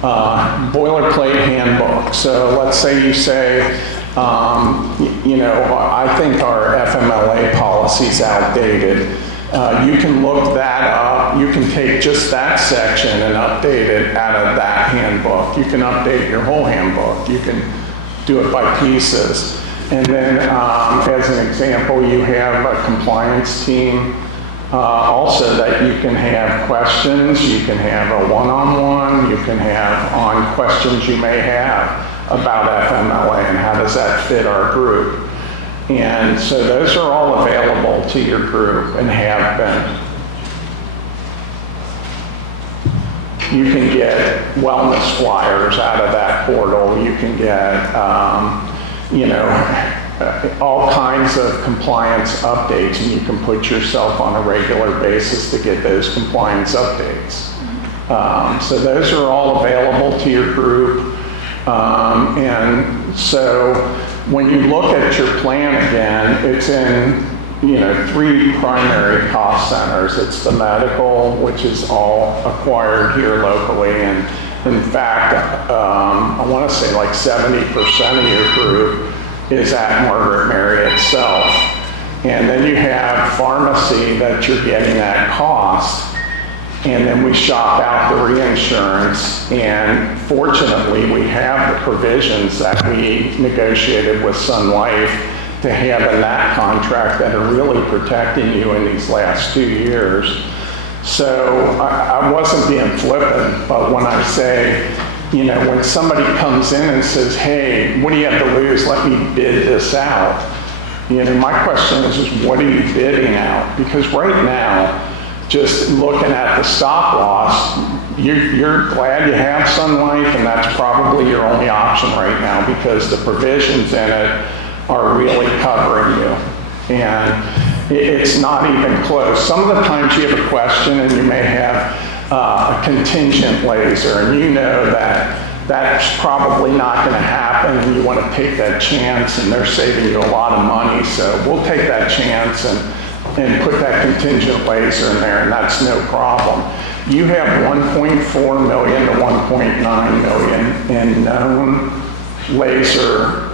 boilerplate handbook. So let's say you say, I think our FMLA policy's outdated. You can look that up. You can take just that section and update it out of that handbook. You can update your whole handbook. You can do it by pieces. And then, as an example, you have a compliance team also that you can have questions. You can have a one-on-one. You can have on questions you may have about FMLA and how does that fit our group. And so those are all available to your group and have been. You can get wellness flyers out of that portal. You can get, all kinds of compliance updates, and you can put yourself on a regular basis to get those compliance updates. So those are all available to your group. And so when you look at your plan again, it's in, 3 primary cost centers. It's the medical, which is all acquired here locally. And in fact, I want to say like 70% of your group is at Margaret Mary itself. And then you have pharmacy that you're getting at cost. And then we shop out the reinsurance, and fortunately we have the provisions that we negotiated with SunLife to have in that contract that are really protecting you in these last 2 years. So I wasn't being flippant, but when I say, when somebody comes in and says, hey, what do you have to lose? Let me bid this out. My question is what are you bidding out? Because right now, just looking at the stop loss, you're glad you have SunLife, and that's probably your only option right now because the provisions in it are really covering you. And it's not even close. Some of the times you have a question and you may have a contingent laser, and you know that that's probably not going to happen, and you want to take that chance, and they're saving you a lot of money. So we'll take that chance and put that contingent laser in there, and that's no problem. You have 1.4 million to 1.9 million in known laser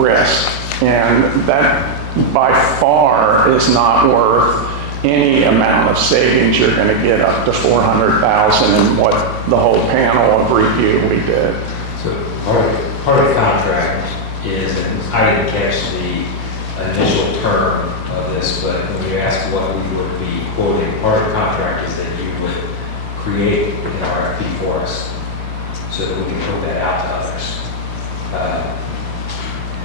risk, and that by far is not worth any amount of savings you're going to get up to $400,000 in what the whole panel of review we did. So part of the contract is, and I didn't catch the initial term of this, but when you ask what we would be quoting, part of the contract is that you would create an RFP for us so that we can put that out to others.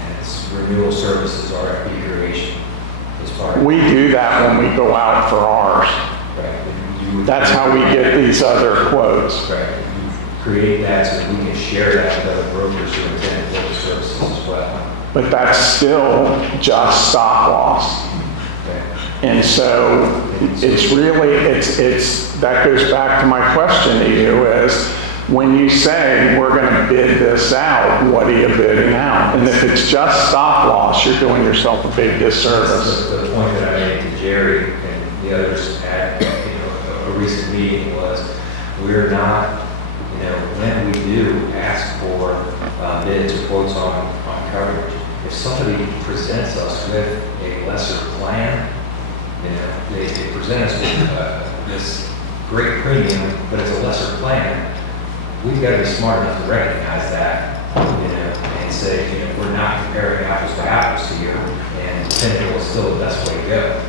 And it's renewal services, RFP creation is part of it. We do that when we go out for ours. Right. That's how we get these other quotes. Right. You create that so that we can share that with other brokers who intend for the services as well. But that's still just stop loss. And so it's really, that goes back to my question to you is, when you say we're going to bid this out, what are you bidding out? And if it's just stop loss, you're doing yourself a big disservice. The point that I made to Jerry and the others at a recent meeting was, we're not, when we do ask for bids or quotes on coverage, if somebody presents us with a lesser plan, they present us with this great premium, but it's a lesser plan, we've got to be smart enough to recognize that, and say, we're not comparing apples to apples here, and Pinnacle is still the best way to go.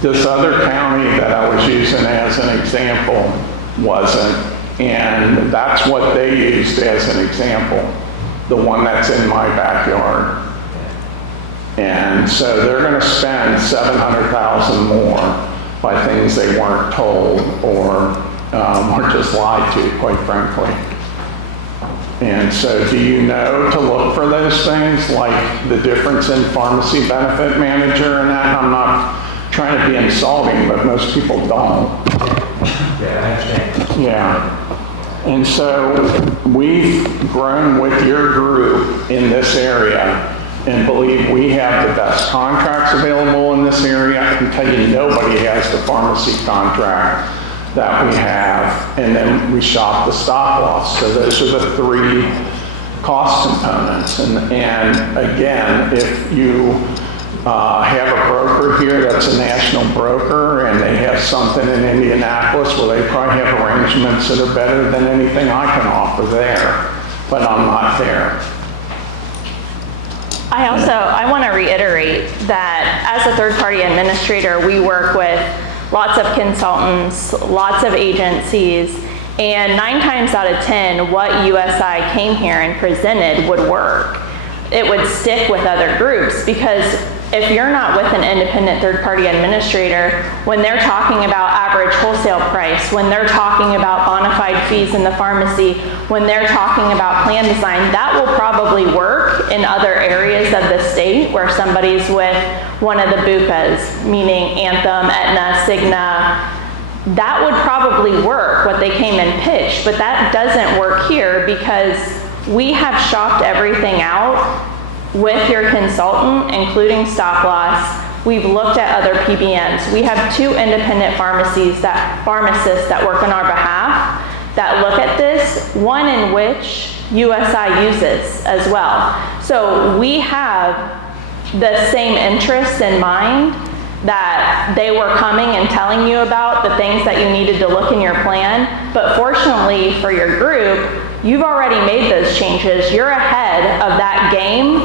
This other county that I was using as an example wasn't, and that's what they used as an example, the one that's in my backyard. And so they're going to spend $700,000 more by things they weren't told or were just lied to, quite frankly. And so do you know to look for those things, like the difference in pharmacy benefit manager and that? I'm not trying to be insulting, but most people don't. Yeah, I understand. Yeah. And so we've grown with your group in this area and believe we have the best contracts available in this area. I can tell you nobody has the pharmacy contract that we have. And then we shop the stop loss. So those are the three cost components. And again, if you have a broker here that's a national broker and they have something in Indianapolis, well, they probably have arrangements that are better than anything I can offer there, but I'm not there. I want to reiterate that as a third-party administrator, we work with lots of consultants, lots of agencies, and 9 times out of 10, what USI came here and presented would work. It would stick with other groups, because if you're not with an independent third-party administrator, when they're talking about average wholesale price, when they're talking about bona fide fees in the pharmacy, when they're talking about plan design, that will probably work in other areas of the state where somebody's with one of the BUPAs, meaning Anthem, Aetna, Cigna. That would probably work, what they came and pitched, but that doesn't work here because we have shopped everything out with your consultant, including stop loss. We've looked at other PBMs. We have 2 independent pharmacists that work on our behalf that look at this, one in which USI uses as well. So we have the same interests in mind that they were coming and telling you about, the things that you needed to look in your plan. But fortunately for your group, you've already made those changes. You're ahead of that game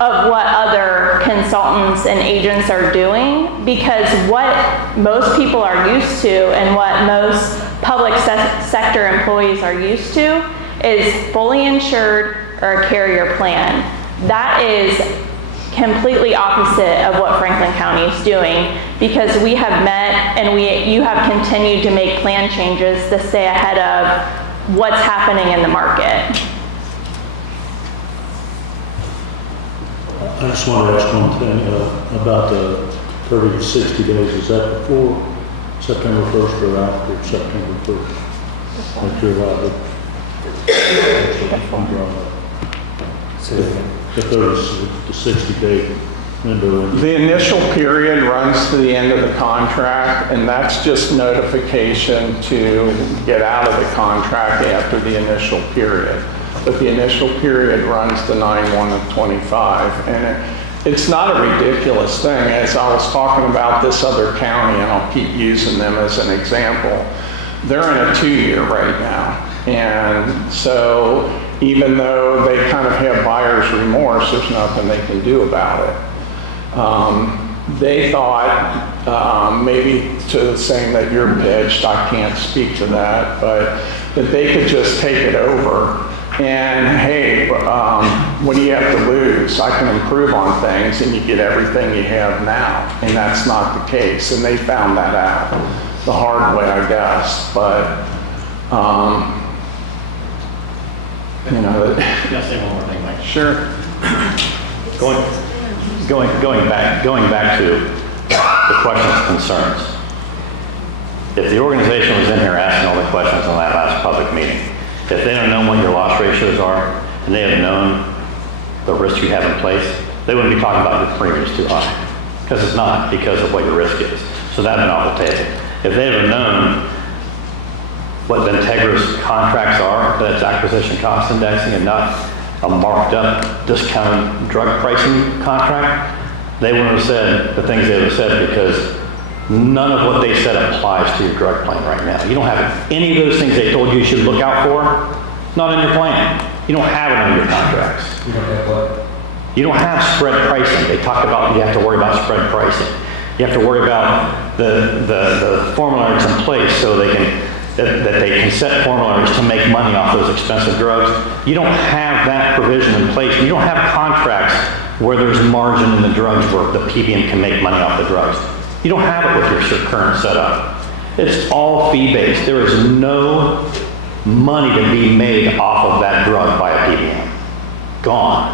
of what other consultants and agents are doing, because what most people are used to and what most public sector employees are used to is fully insured or a carrier plan. That is completely opposite of what Franklin County is doing, because we have met and you have continued to make plan changes to stay ahead of what's happening in the market. I just want to ask one thing about the 30 to 60 days. Is that before September 1st or after September 1st? Like you're allowed the 30 to 60 day window. The initial period runs to the end of the contract, and that's just notification to get out of the contract after the initial period. But the initial period runs to 9/1/25, and it's not a ridiculous thing. As I was talking about this other county, and I'll keep using them as an example, they're in a 2-year right now. And so even though they kind of have buyer's remorse, there's nothing they can do about it. They thought, maybe to the same that you're pitched, I can't speak to that, but that they could just take it over and, hey, what do you have to lose? I can improve on things, and you get everything you have now. And that's not the case. And they found that out the hard way, I guess. But, you know. Can I say one more thing, Mike? Sure. Going back to the questions and concerns. If the organization was in here asking all the questions on that last public meeting, if they don't know what your loss ratios are, and they have known the risk you have in place, they wouldn't be talking about your premiums too high. Because it's not, because of what your risk is. So that's been off the table. If they had known what Integra's contracts are, that it's acquisition cost indexing and not a marked up discounted drug pricing contract, they wouldn't have said the things they would have said, because none of what they said applies to your drug plan right now. You don't have any of those things they told you should look out for, not in your plan. You don't have it in your contracts. You don't have what? You don't have spread pricing. They talked about you have to worry about spread pricing. You have to worry about the formularies in place so they can that they can set formularies to make money off those expensive drugs. You don't have that provision in place. You don't have contracts where there's margin in the drugs where the PBM can make money off the drugs. You don't have it with your current setup. It's all fee-based. There is no money to be made off of that drug by a PBM. Gone.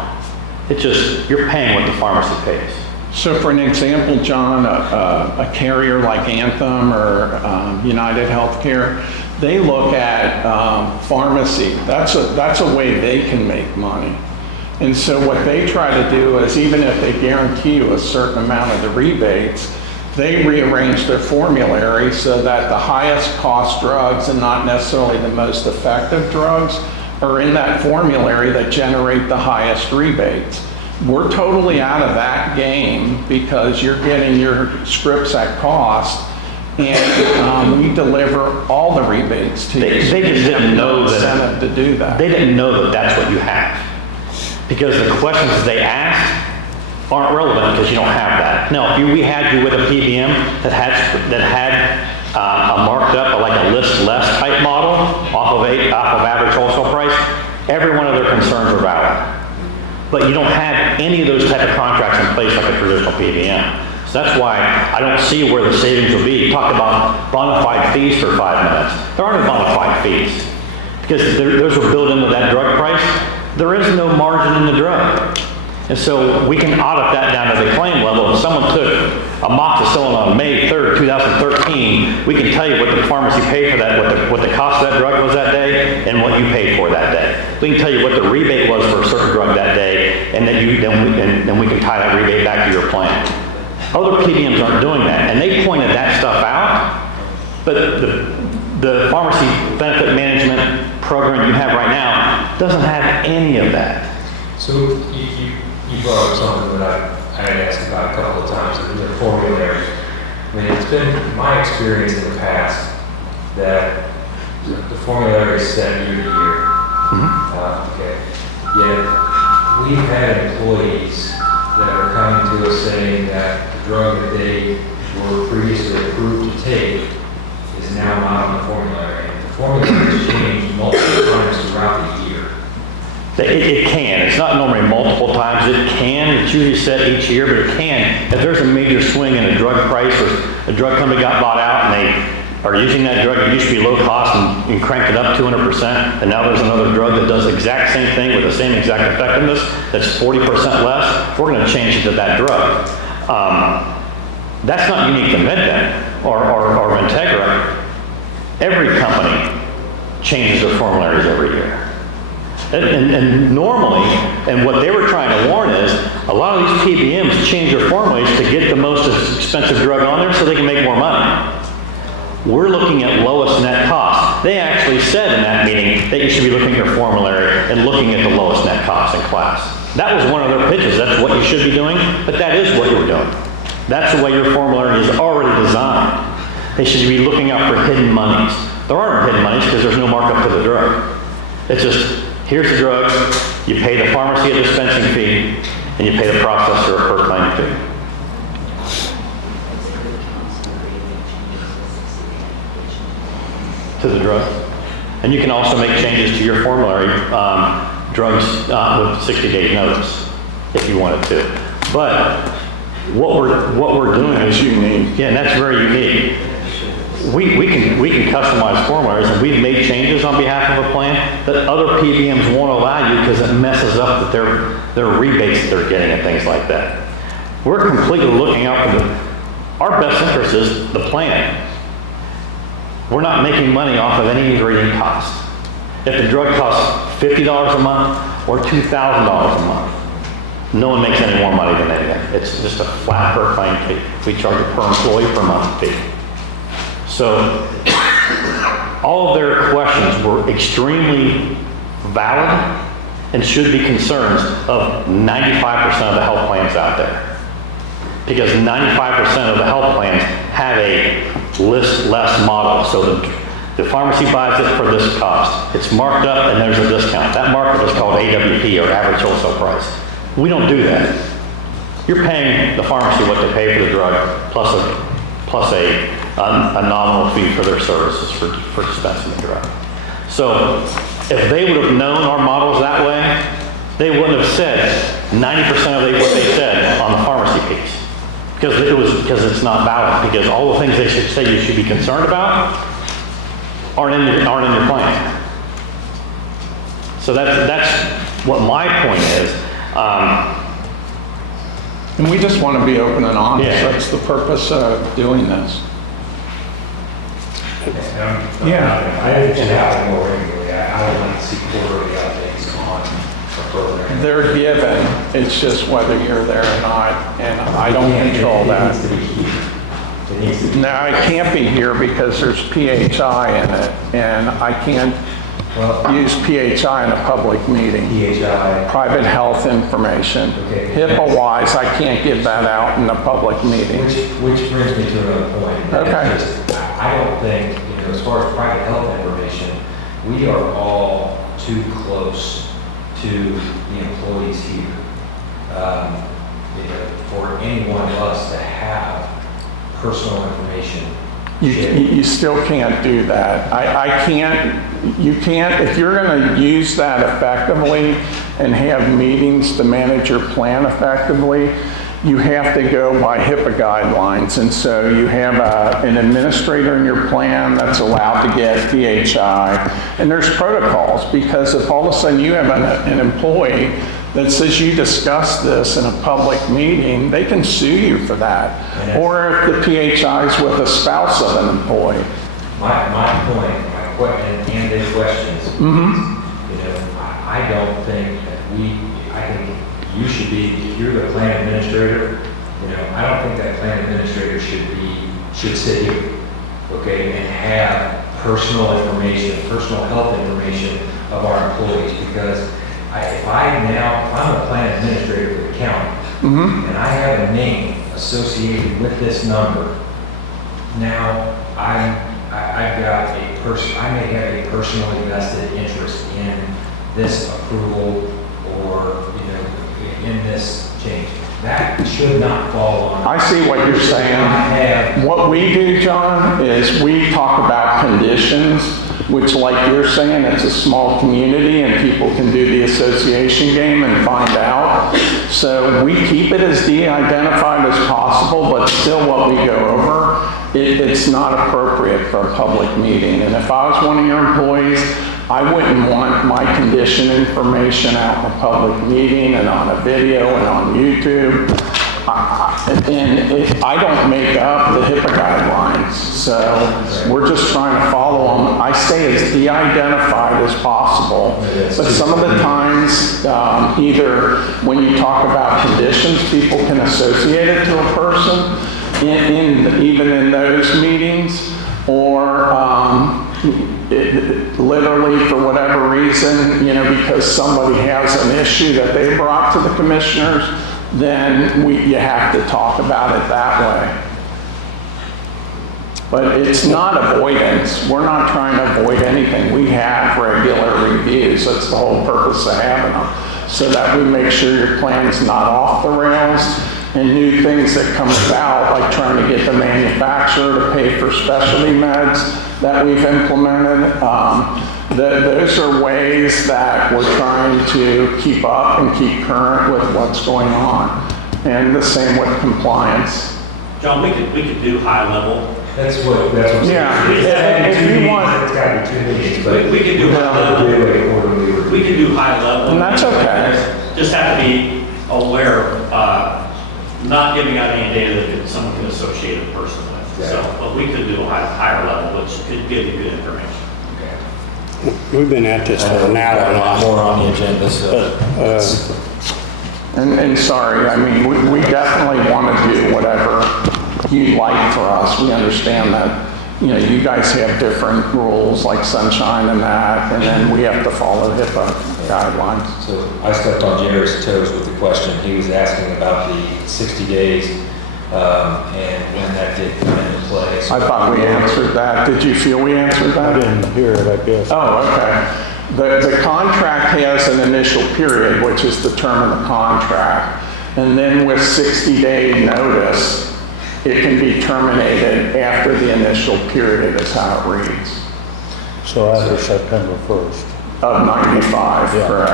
It's just, you're paying what the pharmacy pays. So for an example, John, a carrier like Anthem or United Healthcare, they look at pharmacy. That's a way they can make money. And so what they try to do is, even if they guarantee you a certain amount of the rebates, they rearrange their formulary so that the highest cost drugs and not necessarily the most effective drugs are in that formulary that generate the highest rebates. We're totally out of that game because you're getting your scripts at cost, and we deliver all the rebates to you. They just didn't know that. Incentive to do that. They didn't know that that's what you have. Because the questions they asked aren't relevant because you don't have that. Now, if we had you with a PBM that had a marked up, like a list less type model off of average wholesale price, every one of their concerns are valid. But you don't have any of those type of contracts in place like a traditional PBM. So that's why I don't see where the savings will be. You talked about bona fide fees for 5 minutes. There aren't any bona fide fees because those are built into that drug price. There is no margin in the drug. And so we can audit that down to the claim level. If someone took amoxicillin on May 3rd, 2013, we can tell you what the pharmacy paid for that, what the cost of that drug was that day, and what you paid for that day. We can tell you what the rebate was for a certain drug that day, and then we can tie that rebate back to your plan. Other PBMs aren't doing that, and they pointed that stuff out, but the pharmacy benefit management program you have right now doesn't have any of that. So you brought up something that I had asked about a couple of times, the formulary. I mean, it's been my experience in the past that the formulary is set year to year. Okay. Yet we've had employees that are coming to us saying that the drug that they were previously approved to take is now not on the formulary. And the formulary has changed multiple times throughout the year. It can. It's not normally multiple times. It can. It's usually set each year, but it can. If there's a major swing in a drug price or a drug company got bought out and they are using that drug, it used to be low cost and cranked it up 200%, and now there's another drug that does the exact same thing with the same exact effectiveness that's 40% less, we're going to change it to that drug. That's not unique to MedBen or Integra. Every company changes their formularies every year. And normally, and what they were trying to warn is, a lot of these PBMs change their formularies to get the most expensive drug on there so they can make more money. We're looking at lowest net cost. They actually said in that meeting that you should be looking at your formulary and looking at the lowest net cost in class. That was one of their pitches. That's what you should be doing, but that is what you're doing. That's the way your formulary is already designed. They should be looking out for hidden monies. There aren't hidden monies because there's no markup to the drug. It's just, here's the drug, you pay the pharmacy a dispensing fee, and you pay the processor a per claim fee. To the drug. And you can also make changes to your formulary, drugs with 60 days notice, if you wanted to. But what we're doing is unique. Yeah, and that's very unique. We can customize formularies, and we've made changes on behalf of a plan that other PBMs won't allow you because it messes up their rebates that they're getting and things like that. We're completely looking out for our best interest is the plan. We're not making money off of any ingredient cost. If the drug costs $50 a month or $2,000 a month, no one makes any more money than anything. It's just a flat per claim fee. We charge a per employee per month fee. So all of their questions were extremely valid and should be concerns of 95% of the health plans out there. Because 95% of the health plans have a list less model. So the pharmacy buys it for this cost. It's marked up and there's a discount. That markup is called AWP, or average wholesale price. We don't do that. You're paying the pharmacy what they pay for the drug plus a nominal fee for their services for dispensing the drug. So if they would have known our models that way, they wouldn't have said 90% of what they said on the pharmacy piece. Because it's not valid. Because all the things they should say you should be concerned about aren't in your plan. So that's what my point is. And we just want to be open and honest. Yeah. That's the purpose of doing this. Yeah. I think it should happen more regularly. I would like to see quarterly updates on the program. They're given, it's just whether you're there or not, and I don't control It that. needs to be here. It needs to be. Now, I can't be here because there's PHI in it, and I can't use PHI in a public meeting. PHI. Private health information. Okay. HIPAA-wise, I can't give that out in a public meeting. Which brings me to another point. Okay. I don't think, as far as private health information, we are all too close to the employees here. For any one of us to have personal information. You still can't do that. You can't, if you're going to use that effectively and have meetings to manage your plan effectively, you have to go by HIPAA guidelines. And so you have an administrator in your plan that's allowed to get PHI. And there's protocols, because if all of a sudden you have an employee that says you discussed this in a public meeting, they can sue you for that. Or if the PHI is with a spouse of an employee. My point, and the questions, I don't think that I think you should be, if you're the plan administrator, I don't think that plan administrator should sit here, okay, and have personal information, personal health information of our employees, because if I'm a plan administrator for the county, and I have a name associated with this number, now I've got I may have a personally vested interest in this approval or, in this change. That should not fall on. I see what you're saying. What we do, John, is we talk about conditions, which, like you're saying, it's a small community and people can do the association game and find out. So we keep it as de-identified as possible, but still what we go over, it's not appropriate for a public meeting. And if I was one of your employees, I wouldn't want my condition information out in a public meeting and on a video and on YouTube. And I don't make up the HIPAA guidelines, so we're just trying to follow them. I stay as de-identified as possible, but some of the times, either when you talk about conditions, people can associate it to a person, even in those meetings, or literally for whatever reason, because somebody has an issue that they brought to the commissioners, then you have to talk about it that way. But it's not avoidance. We're not trying to avoid anything. We have regular reviews. That's the whole purpose of having them, so that we make sure your plan's not off the rails, and new things that come about, like trying to get the manufacturer to pay for specialty meds that we've implemented. Those are ways that we're trying to keep up and keep current with what's going on. And the same with compliance. John, we could do high level. That's what I'm saying. Yeah, if you want. It's got to be 2 meetings, but We could do high level. We could do high level. And that's okay. Just have to be aware of not giving out any data that someone can associate a person with. Yeah. So, but we could do a higher level, which could give you good information. We've been at this for an hour and a half. More on the agenda, so. And sorry, I mean, we definitely want to do whatever you'd like for us. We understand that, you guys have different rules like sunshine and that, and then we have to follow HIPAA guidelines. So I stepped on Jerry's toes with the question. He was asking about the 60 days and when that did come into play. So I thought we answered that. Did you feel we answered that? I didn't hear it, I guess. Oh, okay. The contract has an initial period, which is the term of the contract. And then with 60-day notice, it can be terminated after the initial period is how it reads. So after September 1st. Of 95, Yeah, correct?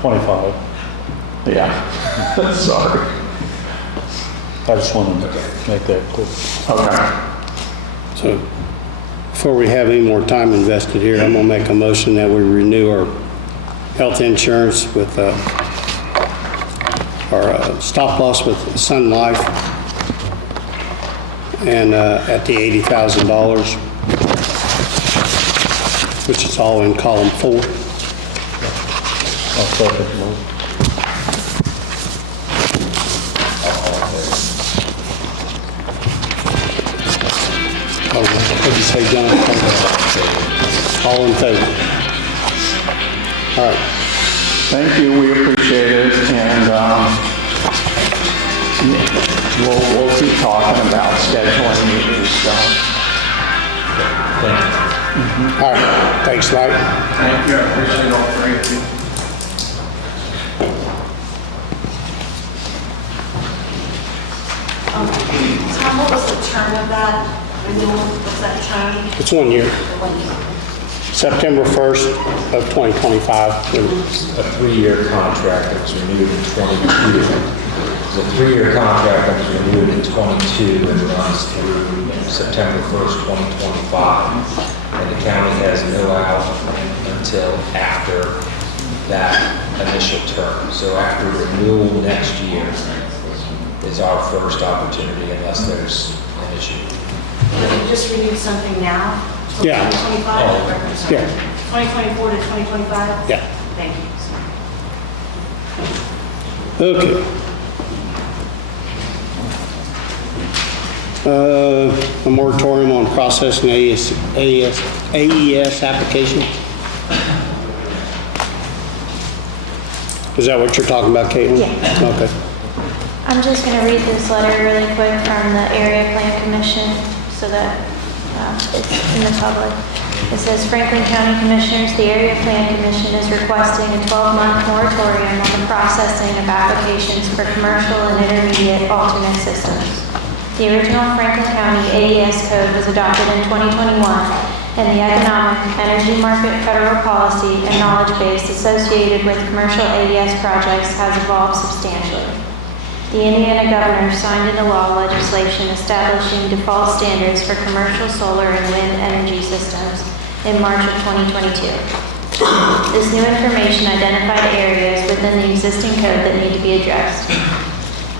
25. Yeah, sorry. I just wanted to make that clear. Okay. So before we have any more time invested here, I'm gonna make a motion that we renew our health insurance with or stop loss with SunLife, and at the $80,000, which is all in column 4. I'll second the motion. Oh, what did you say, John? All in favor? All right. Thank you, we appreciate it, and we'll keep talking about scheduling meetings, so. All right. Thanks, Mike. Thank you, I appreciate all three of you. Tom, what was the term of that renewal? Was that term? It's 1 year. 1 year. September 1st of 2025. A 3-year contract that was renewed in 22. The 3-year contract that was renewed in 22 and runs through September 1st, 2025. And the county has no out until after that initial term. So after renewal next year is our first opportunity unless there's an issue. You just renewed something now? Till Yeah. 2025? Yeah. 2024 to 2025? Yeah. Thank you. Okay. A moratorium on processing AES applications. Is that what you're talking about, Caitlin? Yeah. Okay. I'm just going to read this letter really quick from the Area Plan Commission so that it's in the public. It says, Franklin County Commissioners, the Area Plan Commission is requesting a 12-month moratorium on the processing of applications for commercial and intermediate alternate systems. The original Franklin County AES code was adopted in 2021, and the economic, energy market, federal policy, and knowledge base associated with commercial AES projects has evolved substantially. The Indiana governor signed into law legislation establishing default standards for commercial solar and wind energy systems in March of 2022. This new information identified areas within the existing code that need to be addressed.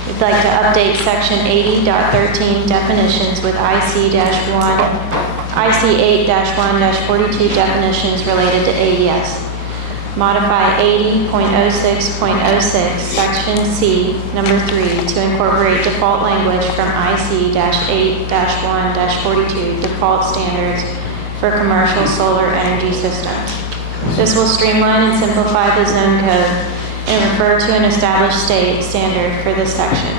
We'd like to update section 80.13 definitions with IC8-1-42 definitions related to AES. Modify 80.06.06 section C number 3 to incorporate default language from IC-8-1-42 default standards for commercial solar energy systems. This will streamline and simplify the zone code and refer to an established state standard for this section.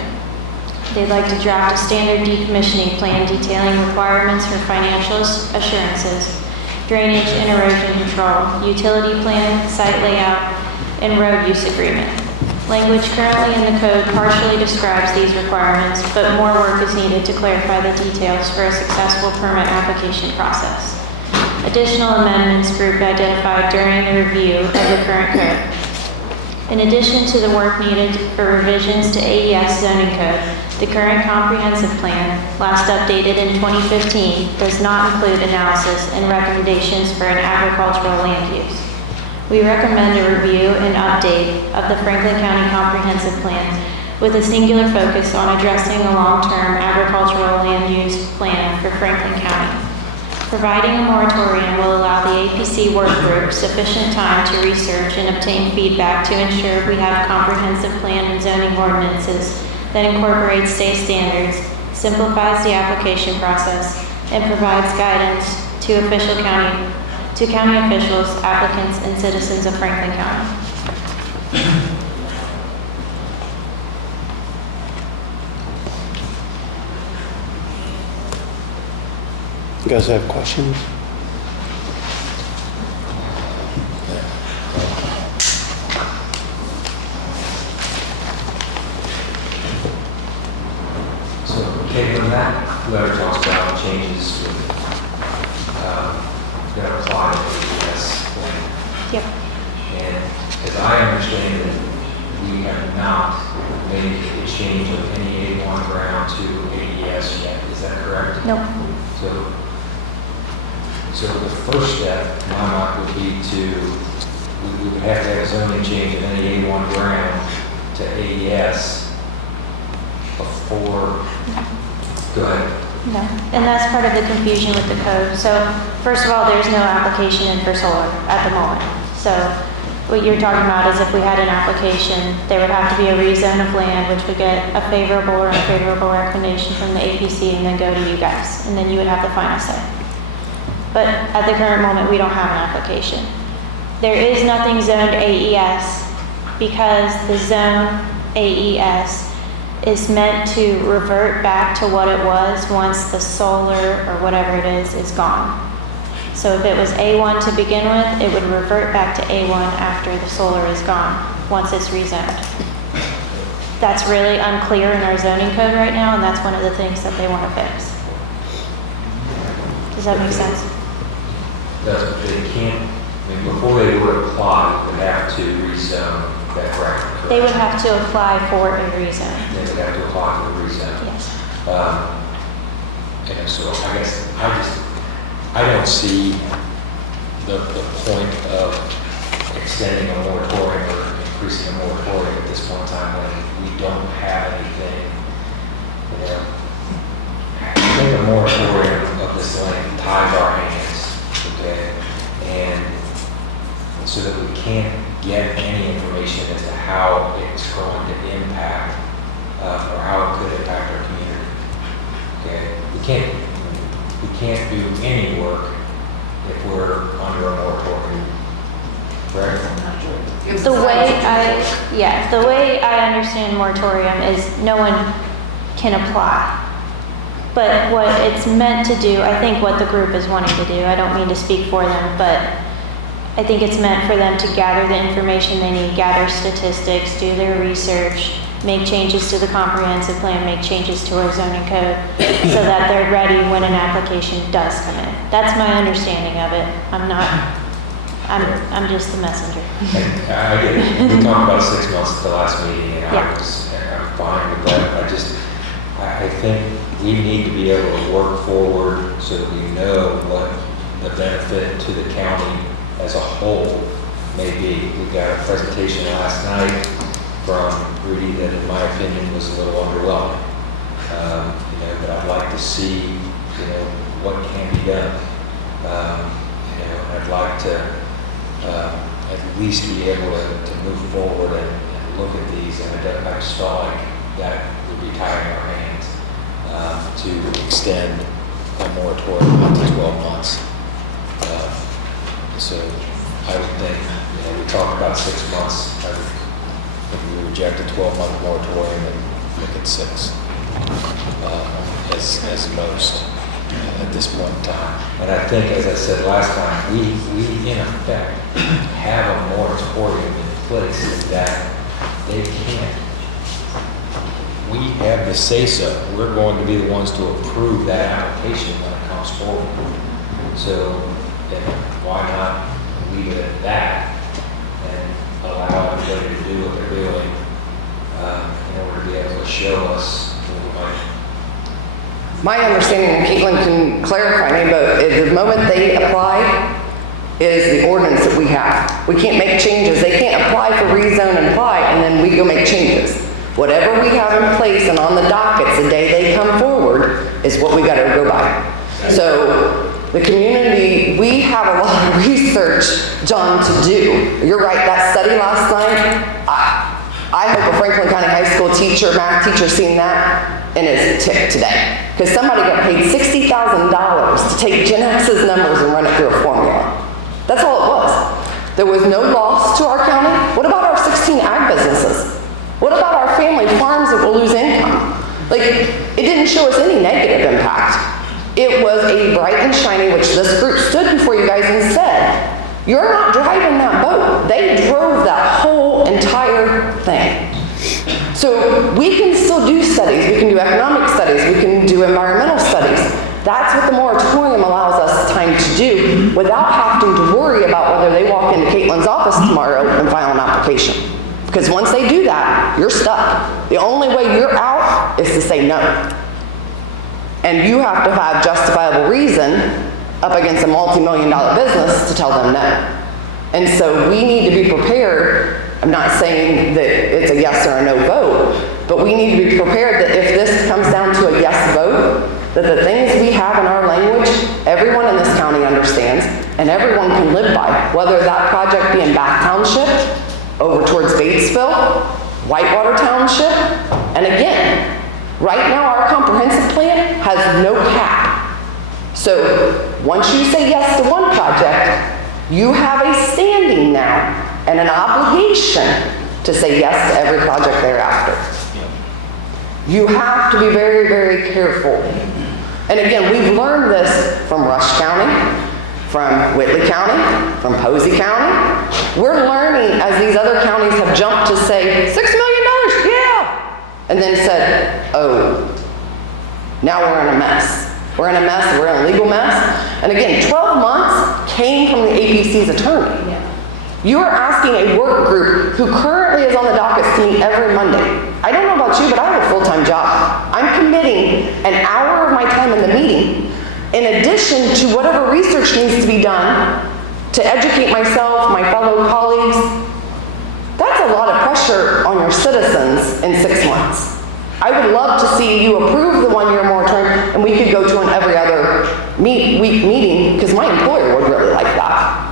They'd like to draft a standard decommissioning plan detailing requirements for financial assurances, drainage and erosion control, utility plan, site layout, and road use agreement. Language currently in the code partially describes these requirements, but more work is needed to clarify the details for a successful permit application process. Additional amendments group identified during the review of the current code. In addition to the work needed for revisions to AES zoning code, the current comprehensive plan, last updated in 2015, does not include analysis and recommendations for an agricultural land use. We recommend a review and update of the Franklin County Comprehensive Plan with a singular focus on addressing a long-term agricultural land use plan for Franklin County. Providing a moratorium will allow the APC work group sufficient time to research and obtain feedback to ensure we have comprehensive plan and zoning ordinances that incorporates state standards, simplifies the application process, and provides guidance to county officials, applicants, and citizens of Franklin County. You guys have questions? So, Caitlin, that letter talks about changes that apply to the AES plan. Yep. And as I understand it, we have not made a change of any A1 ground to AES yet. Is that correct? Nope. So the first step, in my mind, would be we would have to have a zoning change of any A1 ground to AES before, go ahead. No, and that's part of the confusion with the code. So first of all, there's no application in for solar at the moment. So what you're talking about is if we had an application, there would have to be a rezone of land, which would get a favorable or unfavorable recommendation from the APC and then go to you guys. And then you would have the final say. But at the current moment, we don't have an application. There is nothing zoned AES because the zone AES is meant to revert back to what it was once the solar or whatever it is gone. So if it was A1 to begin with, it would revert back to A1 after the solar is gone, once it's rezoned. That's really unclear in our zoning code right now, and that's one of the things that they want to fix. Does that make sense? They can't, I mean, before they would apply, they have to rezone that correct? They would have to apply for a rezone. They would have to apply for a rezone. Yes. And so I guess I don't see the point of extending a moratorium or increasing a moratorium at this point in time when we don't have anything, you know. I think a moratorium of this length ties our hands, okay? And so that we can't get any information as to how it's going to impact or how it could impact our community. Okay, we can't do any work if we're under a moratorium. Correct? The way I understand moratorium is no one can apply. But what it's meant to do, I think what the group is wanting to do, I don't mean to speak for them, but I think it's meant for them to gather the information they need, gather statistics, do their research, make changes to the comprehensive plan, make changes to our zoning code, so that they're ready when an application does come in. That's my understanding of it. I'm just the messenger. I get it. We talked about 6 months at the last meeting, and I'm fine with that. I think we need to be able to work forward so that we know what the benefit to the county as a whole may be. We got a presentation last night from Rudy that, in my opinion, was a little underwhelming. But I'd like to see, what can be done. I'd like to at least be able to move forward and look at these, and I just felt like that would be tying our hands to extend a moratorium up to 12 months. So I would think, we talked about 6 months. I would think we reject a 12-month moratorium and look at 6 as most at this point in time. And I think, as I said last time, we in effect have a moratorium in place that they can't. We have the say-so. We're going to be the ones to approve that application when it comes forward. So then why not leave it at that and allow everybody to do what they're doing in order to be able to show us what we might. My understanding, and Caitlin can clarify me, but at the moment they apply is the ordinance that we have. We can't make changes. They can't apply for rezone and apply and then we go make changes. Whatever we have in place and on the dockets the day they come forward is what we got to go by. So the community, we have a lot of research, John, to do. You're right, that study last night, I hope a Franklin County High School teacher, math teacher, seen that and is ticked today. Because somebody got paid $60,000 to take Gen X's numbers and run it through a formula. That's all it was. There was no loss to our county. What about our 16 ag businesses? What about our family farms that will lose income? Like, it didn't show us any negative impact. It was a bright and shiny, which this group stood before you guys and said, you're not driving that boat. They drove that whole entire thing. So we can still do studies. We can do economic studies. We can do environmental studies. That's what the moratorium allows us time to do without having to worry about whether they walk into Caitlin's office tomorrow and file an application. Because once they do that, you're stuck. The only way you're out is to say no. And you have to have justifiable reason up against a multi-million-dollar business to tell them no. And so we need to be prepared I'm not saying that it's a yes or a no vote, but we need to be prepared that if this comes down to a yes vote, that the things we have in our language, everyone in this county understands, and everyone can live by, whether that project be in Bath Township, over towards Batesville, Whitewater Township, and again, right now our comprehensive plan has no cap. So once you say yes to one project, you have a standing now and an obligation to say yes to every project thereafter. You have to be very, very careful. And again, we've learned this from Rush County, from Whitley County, from Posey County. We're learning as these other counties have jumped to say, $6 million, yeah! And then said, oh, now we're in a mess. We're in a mess, we're in a legal mess. And again, 12 months came from the APC's attorney. You are asking a work group who currently is on the docket to meet every Monday. I don't know about you, but I have a full-time job. I'm committing an hour of my time in the meeting in addition to whatever research needs to be done to educate myself, my fellow colleagues. That's a lot of pressure on your citizens in 6 months. I would love to see you approve the one-year moratorium and we could go to an every other week meeting because my employer would really like that.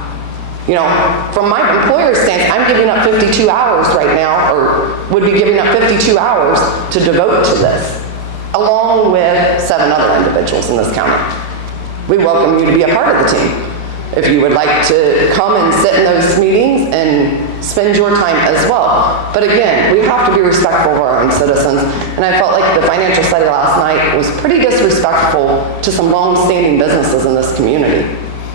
You know, from my employer's stance, I'm giving up 52 hours right now, or would be giving up 52 hours to devote to this, along with 7 other individuals in this county. We welcome you to be a part of the team. If you would like to come and sit in those meetings and spend your time as well. But again, we have to be respectful of our own citizens, and I felt like the financial study last night was pretty disrespectful to some long-standing businesses in this community.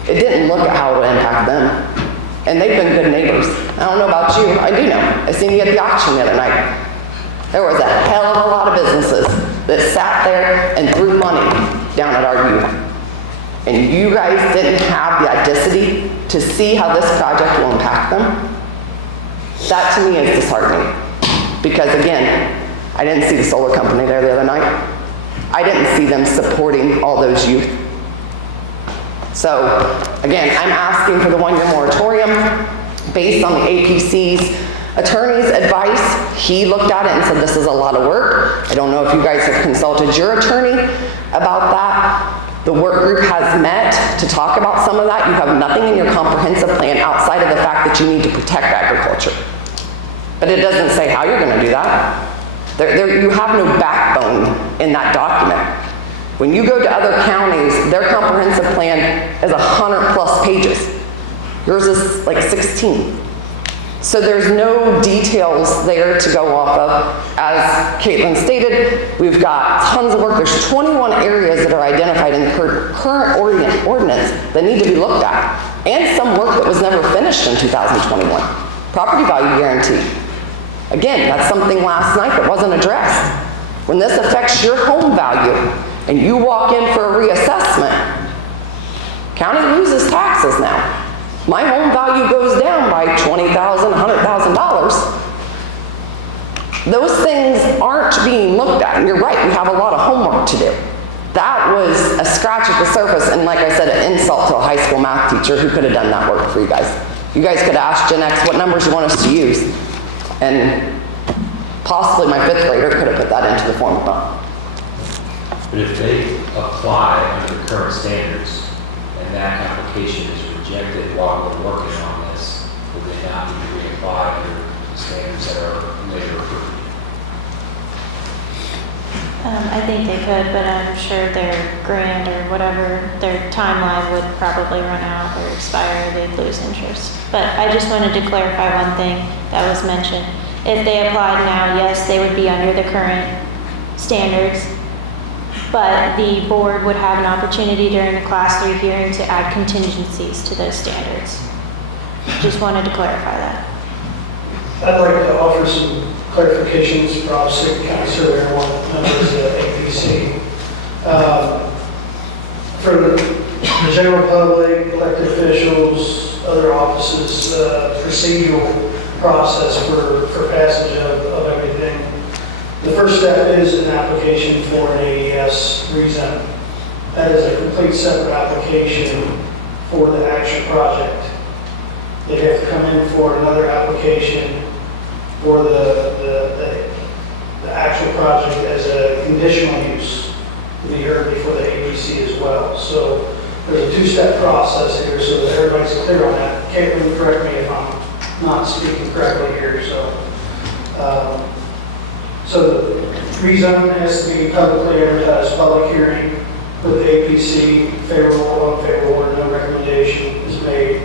It didn't look at how it would impact them. And they've been good neighbors. I don't know about you, I do know. I seen you at the auction the other night. There was a hell of a lot of businesses that sat there and threw money down at our youth. And you guys didn't have the audacity to see how this project will impact them. That to me is disheartening. Because again, I didn't see the solar company there the other night. I didn't see them supporting all those youth. So again, I'm asking for the one-year moratorium based on the APC's attorney's advice. He looked at it and said, this is a lot of work. I don't know if you guys have consulted your attorney about that. The work group has met to talk about some of that. You have nothing in your comprehensive plan outside of the fact that you need to protect agriculture. But it doesn't say how you're going to do that. You have no backbone in that document. When you go to other counties, their comprehensive plan is 100+ pages. Yours is like 16. So there's no details there to go off of. As Caitlin stated, we've got tons of work. There's 21 areas that are identified in the current ordinance that need to be looked at, and some work that was never finished in 2021. Property value guarantee. Again, that's something last night that wasn't addressed. When this affects your home value, and you walk in for a reassessment, county loses taxes now. My home value goes down by $20,000, $100,000. Those things aren't being looked at, and you're right, we have a lot of homework to do. That was a scratch at the surface, and like I said, an insult to a high school math teacher who could have done that work for you guys. You guys could have asked Gen X what numbers you want us to use, and possibly my 5th grader could have put that into the formula. But if they apply under the current standards and that application is rejected while we're working on this, would they not need to reapply under the standards that are later approved? I think they could, but I'm sure their grant or whatever, their timeline would probably run out or expire, they'd lose interest. But I just wanted to clarify one thing that was mentioned. If they applied now, yes, they would be under the current standards, but the board would have an opportunity during the Class 3 hearing to add contingencies to those standards. Just wanted to clarify that. I'd like to offer some clarifications for Officer County Surveyor, one of the members of APC. For the general public, elected officials, other offices, procedural process for passage of everything. The first step is an application for an AES rezone. That is a complete separate application for the actual project. They have to come in for another application for the actual project as a conditional use to be heard before the ABC as well. So there's a two-step process here so that everybody's clear on that. Caitlin, correct me if I'm not speaking correctly here. So the rezone has to be publicly advertised, public hearing with the APC, favorable, unfavorable, or no recommendation is made,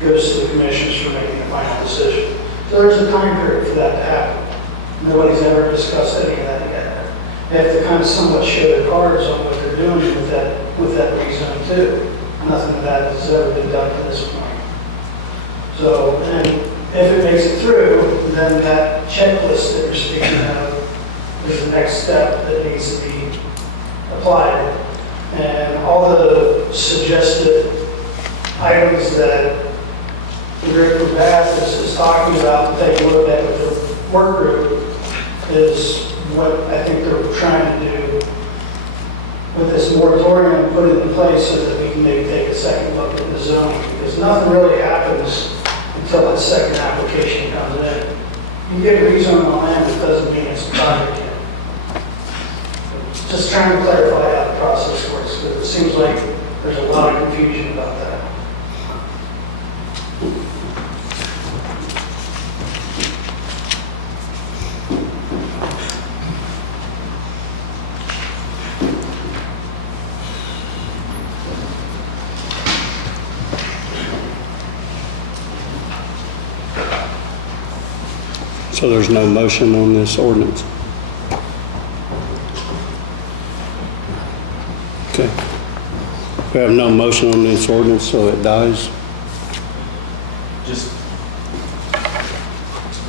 goes to the commissioners for making the final decision. So there's a time period for that to happen. Nobody's ever discussed any of that yet. They have to kind of somewhat show their cards on what they're doing with that rezone too. Nothing of that has ever been done to this point. So, and if it makes it through, then that checklist that you're speaking of is the next step that needs to be applied. And all the suggested items that Rick Bath is talking about to take a look at with the work group is what I think they're trying to do with this moratorium, put it in place so that we can maybe take a second look at the zoning. Because nothing really happens until that second application comes in. You get a rezone on land, it doesn't mean it's a project yet. Just trying to clarify how the process works, because it seems like there's a lot of confusion about that. So there's no motion on this ordinance? Okay. We have no motion on this ordinance, so it dies. Just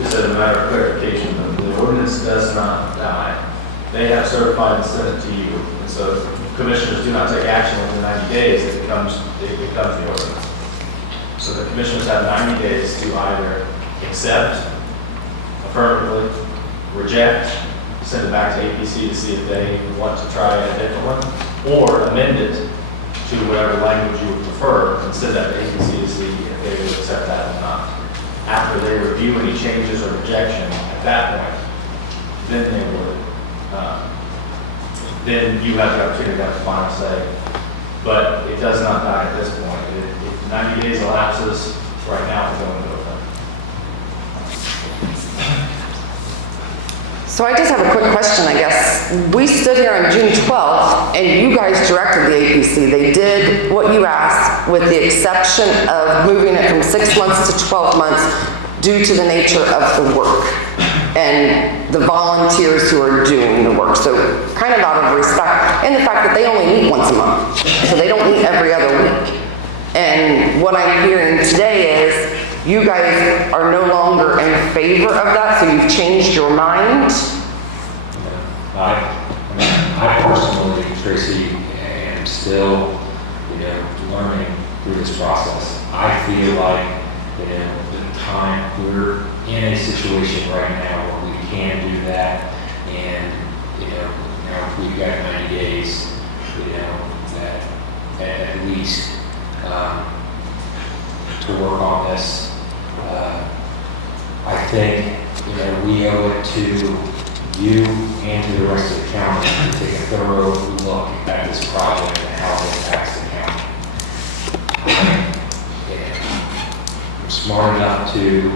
as a matter of clarification, the ordinance does not die. They have certified and sent it to you. And so if commissioners do not take action within 90 days, it becomes the ordinance. So the commissioners have 90 days to either accept, affirmatively, reject, send it back to APC to see if they want to try a different one, or amend it to whatever language you would prefer and send that to APC to see if they would accept that or not. After they review any changes or rejection, at that point, then they would, then you have the opportunity to have the final say. But it does not die at this point. If 90 days elapses, right now it's going to go. So I just have a quick question, I guess. We stood here on June 12th, and you guys directed the APC. They did what you asked, with the exception of moving it from 6 months to 12 months due to the nature of the work and the volunteers who are doing the work. So kind of out of respect, and the fact that they only meet once a month, so they don't meet every other week. And what I'm hearing today is, you guys are no longer in favor of that, so you've changed your mind? I personally, Tracy, am still, learning through this process. I feel like, the time, we're in a situation right now where we can do that, and, now we've got 90 days, that at least, to work on this. I think, we owe it to you and to the rest of the county to take a thorough look at this project and how it impacts the county. I'm smart enough to...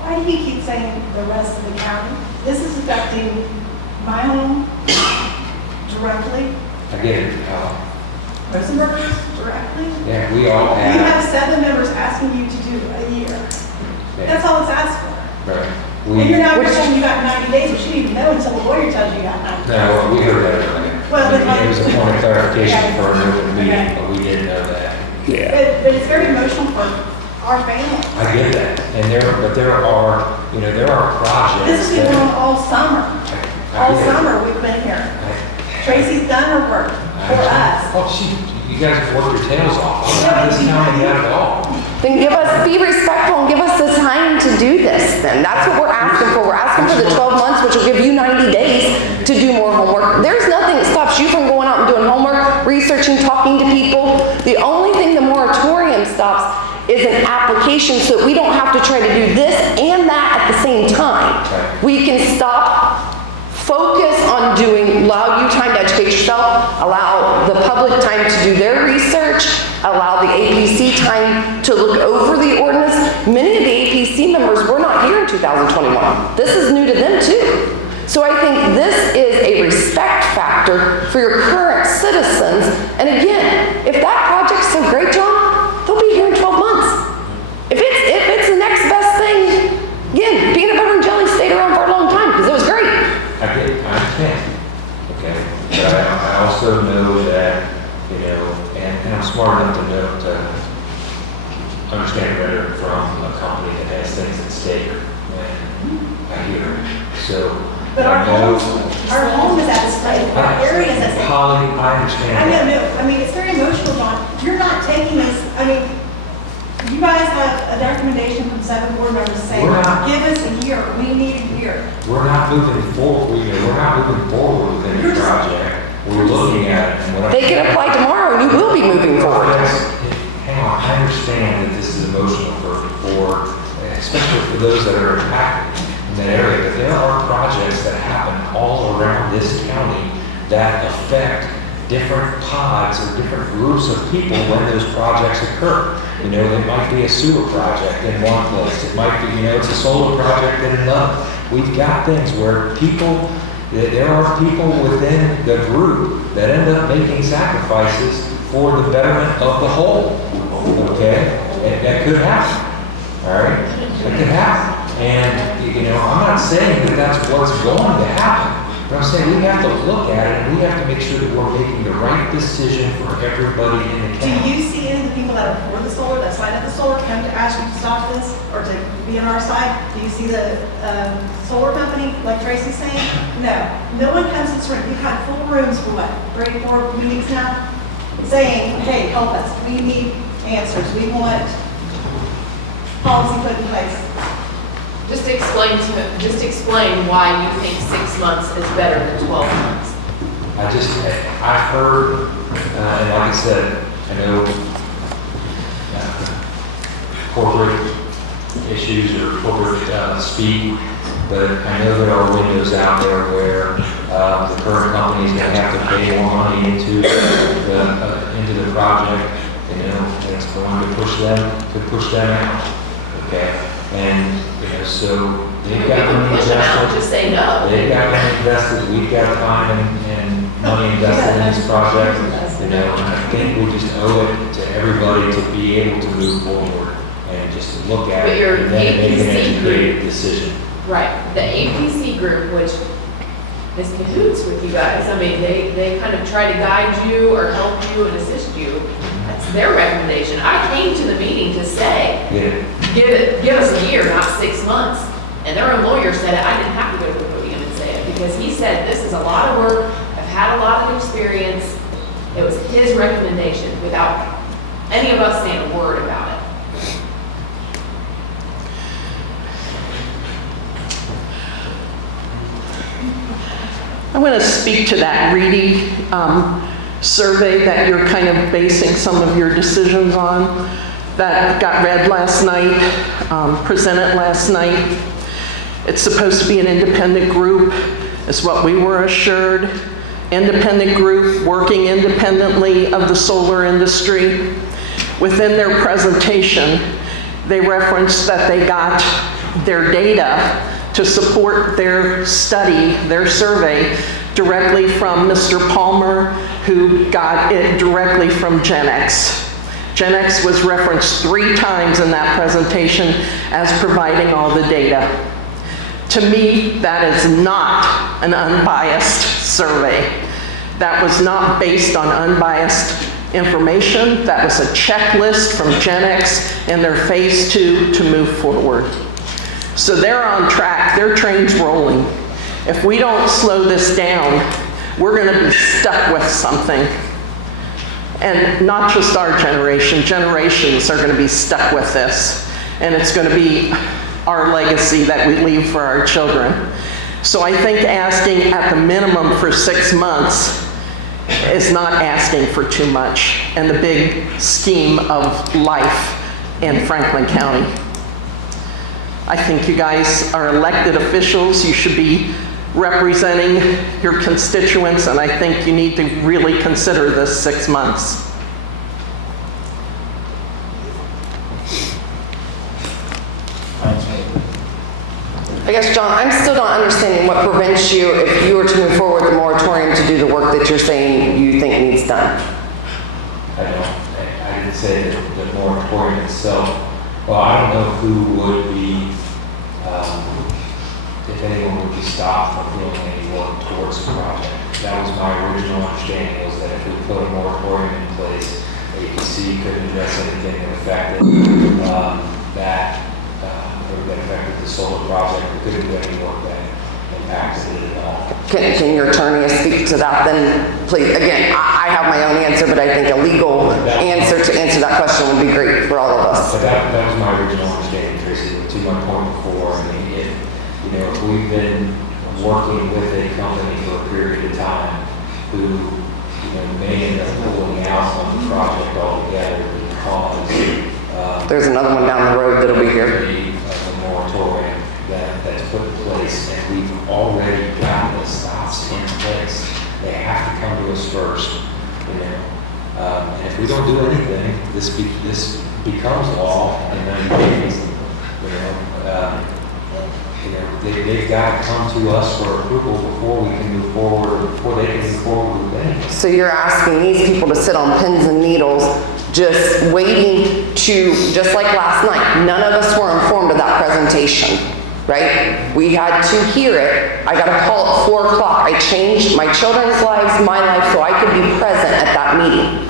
Why do you keep saying the rest of the county? This is affecting my home directly. I get it. Rosenberg's directly. Yeah, we all have... You have 7 members asking you to do a year. Yeah. That's all it's asked for. Right. And you're now saying you got 90 days, but you didn't even know until the lawyer tells you you got 90 days. No, we heard that earlier. Well, It was a point of clarification Okay. for an open meeting, Okay. but we didn't know that. Yeah. But it's very emotional for our family. I get that. And there are projects This has been that... going on all summer. I All get it. summer we've been here. Tracy's done her work for us. Oh, you guys have worked your tails off. I'm not discounting that at all. Then be respectful and give us the time to do this then. That's what we're asking for. We're asking for the 12 months, which will give you 90 days to do more homework. There's nothing that stops you from going out and doing homework, researching, talking to people. The only thing the moratorium stops is an application, so that we don't have to try to do this and that at the same Right. We can stop, focus on allow you time to educate yourself, allow the public time to do their research, allow the APC time to look over the ordinance. Many of the APC members were not here in 2021. This is new to them too. So I think this is a respect factor for your current citizens. And again, if that project's so great, John, they'll be here in 12 months. If it's the next best thing, again, peanut butter and jelly stayed around for a long time because it was great. I understand, okay? But I also know that, you know, and I'm smart enough to know, to understand better from a company that has things at stake when I hear it. So, But our home is at stake, our area is at stake. Holly, I understand. I mean, it's very emotional, John. You're not taking this, I mean, you guys have a recommendation from 7 board members saying, give us a year, we need a year. We're not moving forward, we're not moving forward with any project. We're looking at it. And what They can apply tomorrow and you will be moving forward. Hang on, I understand that this is emotional for especially for those that are impacted in that area, but there are projects that happen all around this county that affect different pods or different groups of people when those projects occur. You know, it might be a sewer project in one place. It might be, you know, it's a solar project in another. We've got things where there are people within the group that end up making sacrifices for the betterment of the whole. Okay? And that could happen. All right? That could happen. And, you know, I'm not saying that that's what's going to happen. But I'm saying we have to look at it and we have to make sure that we're making the right decision for everybody in the county. Do you see any of the people that are for the solar, that signed up the solar, come to ask you to stop this or to be on our side? Do you see the solar company, like Tracy's saying? No. No one comes in front. We've had full rooms for what, 3 or 4 meetings now? Saying, hey, help us. We need answers. We want policy put in place. Just explain why you think 6 months is better than 12 months. I've heard, and like I said, I know corporate issues or corporate speak, but I know there are windows out there where the current company is going to have to pay more money into the project, you know, and it's going to push them out. Okay, and you know, so they've got money invested. Just say no. They've got money invested. We've got time and money invested in this project. You know, and I think we just owe it to everybody to be able to move forward and just look at But it your and then make an APC educated decision. Right. The APC group, which is cahoots with you guys. I mean, they kind of try to guide you or help you and assist you. That's their recommendation. I came to the meeting to say, give us a year, not 6 months. And their own lawyer said it. I didn't have to go to the podium and say it because he said, this is a lot of work. I've had a lot of experience. It was his recommendation without any of us saying a word about it. I want to speak to that Reedy survey that you're kind of basing some of your decisions on. That got read last night, presented last night. It's supposed to be an independent group, is what we were assured. Independent group working independently of the solar industry. Within their presentation, they referenced that they got their data to support their study, their survey, directly from Mr. Palmer, who got it directly from Gen X. Gen X was referenced 3 times in that presentation as providing all the data. To me, that is not an unbiased survey. That was not based on unbiased information. That was a checklist from Gen X in their phase 2 to move forward. So they're on track, their train's rolling. If we don't slow this down, we're gonna be stuck with something. And not just our generation, generations are gonna be stuck with this. And it's gonna be our legacy that we leave for our children. So I think asking at the minimum for 6 months is not asking for too much in the big scheme of life in Franklin County. I think you guys are elected officials. You should be representing your constituents, and I think you need to really consider this 6 months. I guess, John, I'm still not understanding what prevents you, if you were to move forward with the moratorium, to do the work that you're saying you think needs done. I didn't say that the moratorium itself, well, I don't know who would be, if anyone would be stopped from doing any work towards the project. That was my original understanding, was that if we put a moratorium in place, APC couldn't address anything that affected that affected the solar project. We couldn't do any work that impacted it at all. Can your attorney speak to that then, please? Again, I have my own answer, but I think a legal answer to answer that question would be great for all of us. But that was my original understanding, Tracy, to my point before. I mean, if we've been working with a company for a period of time who, may end up pulling out on the project altogether because there's another one down the road that'll be here. The moratorium that's put in place, and we've already got the stops in place. They have to come to us first, and if we don't do anything, this becomes law in 90 days. They've got to come to us for approval before we can move forward, before they can move forward with anything. So you're asking these people to sit on pins and needles, just waiting to, just like last night, none of us were informed of that presentation, right? We had to hear it. I got a call at 4 o'clock. I changed my children's lives, my life, so I could be present at that meeting.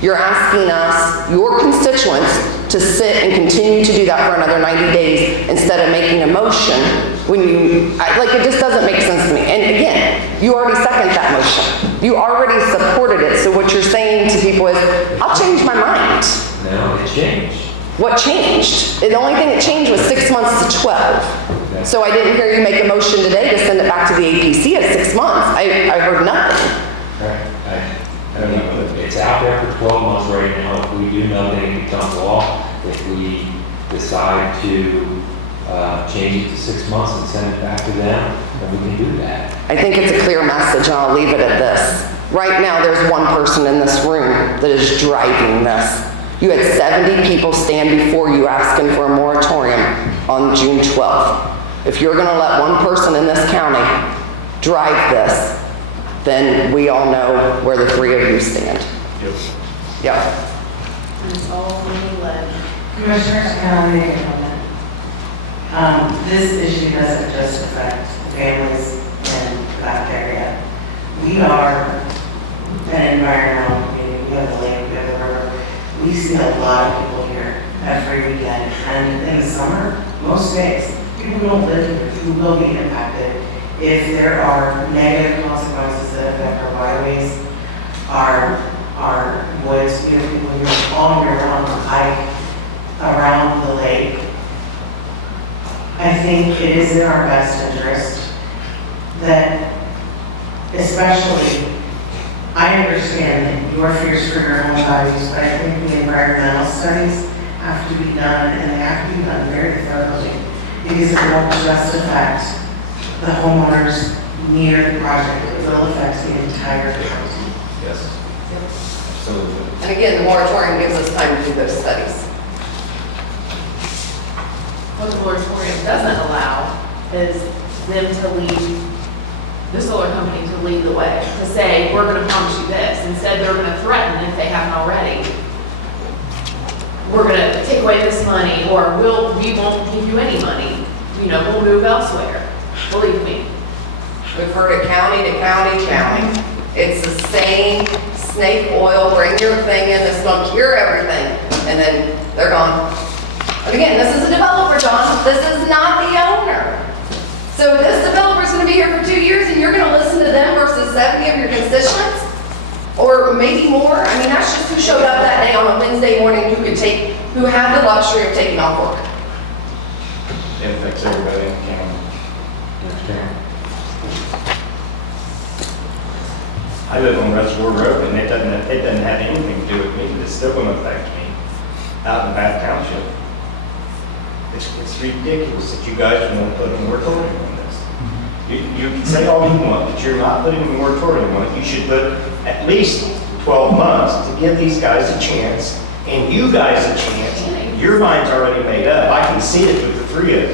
You're asking us, your constituents, to sit and continue to do that for another 90 days instead of making a motion when it just doesn't make sense to me. And again, you already seconded that motion. You already supported it. So what you're saying to people is, I'll change my mind. No, it changed. What changed? The only thing that changed was 6 months to 12. So I didn't hear you make a motion today to send it back to the APC at 6 months. I heard nothing. Right. I mean, it's out there for 12 months right now. If we do nothing, it becomes law. If we decide to change it to 6 months and send it back to them, then we can do that. I think it's a clear message, and I'll leave it at this. Right now, there's one person in this room that is driving this. You had 70 people stand before you asking for a moratorium on June 12th. If you're going to let one person in this county drive this, then we all know where the three of you stand. Yep. And it's all money led. Commissioners, can I make a comment? This issue doesn't just affect families in that area. We are an environmental community. We have a lake, we have a river. We see a lot of people here every weekend. And in the summer, most days, people don't live here who will be impacted if there are negative consequences that affect our waterways, our woods. When you're all year round on a hike around the lake, I think it is in our best interest that, especially, I understand your fears for your own values, but I think the environmental studies have to be done, and they have to be done very thoroughly, because it won't just affect the homeowners near the project, it will affect the entire county. Yes. Absolutely. And again, the moratorium gives us time to do those studies. What the moratorium doesn't allow is them to lead, the solar company to lead the way, to say, we're going to promise you this. Instead, they're going to threaten, if they haven't already, we're going to take away this money, or we won't give you any money. We'll move elsewhere. Believe me. We've heard it county to county, county. It's the same snake oil, bring your thing in, this will cure everything, and then they're gone. And again, this is a developer, John. This is not the owner. So this developer's going to be here for 2 years, and you're going to listen to them versus 70 of your constituents? Or maybe more? I mean, that's just who showed up that day on a Wednesday morning who had the luxury of taking off work. It affects everybody in the county. I live on Reservoir Road, and it doesn't have anything to do with me, but it's still going to affect me out in Bath Township. It's ridiculous that you guys won't put a moratorium on this. You can say all you want, but you're not putting a moratorium on it. You should put at least 12 months to give these guys a chance, and you guys a chance. Your mind's already made up. I can see it with the three of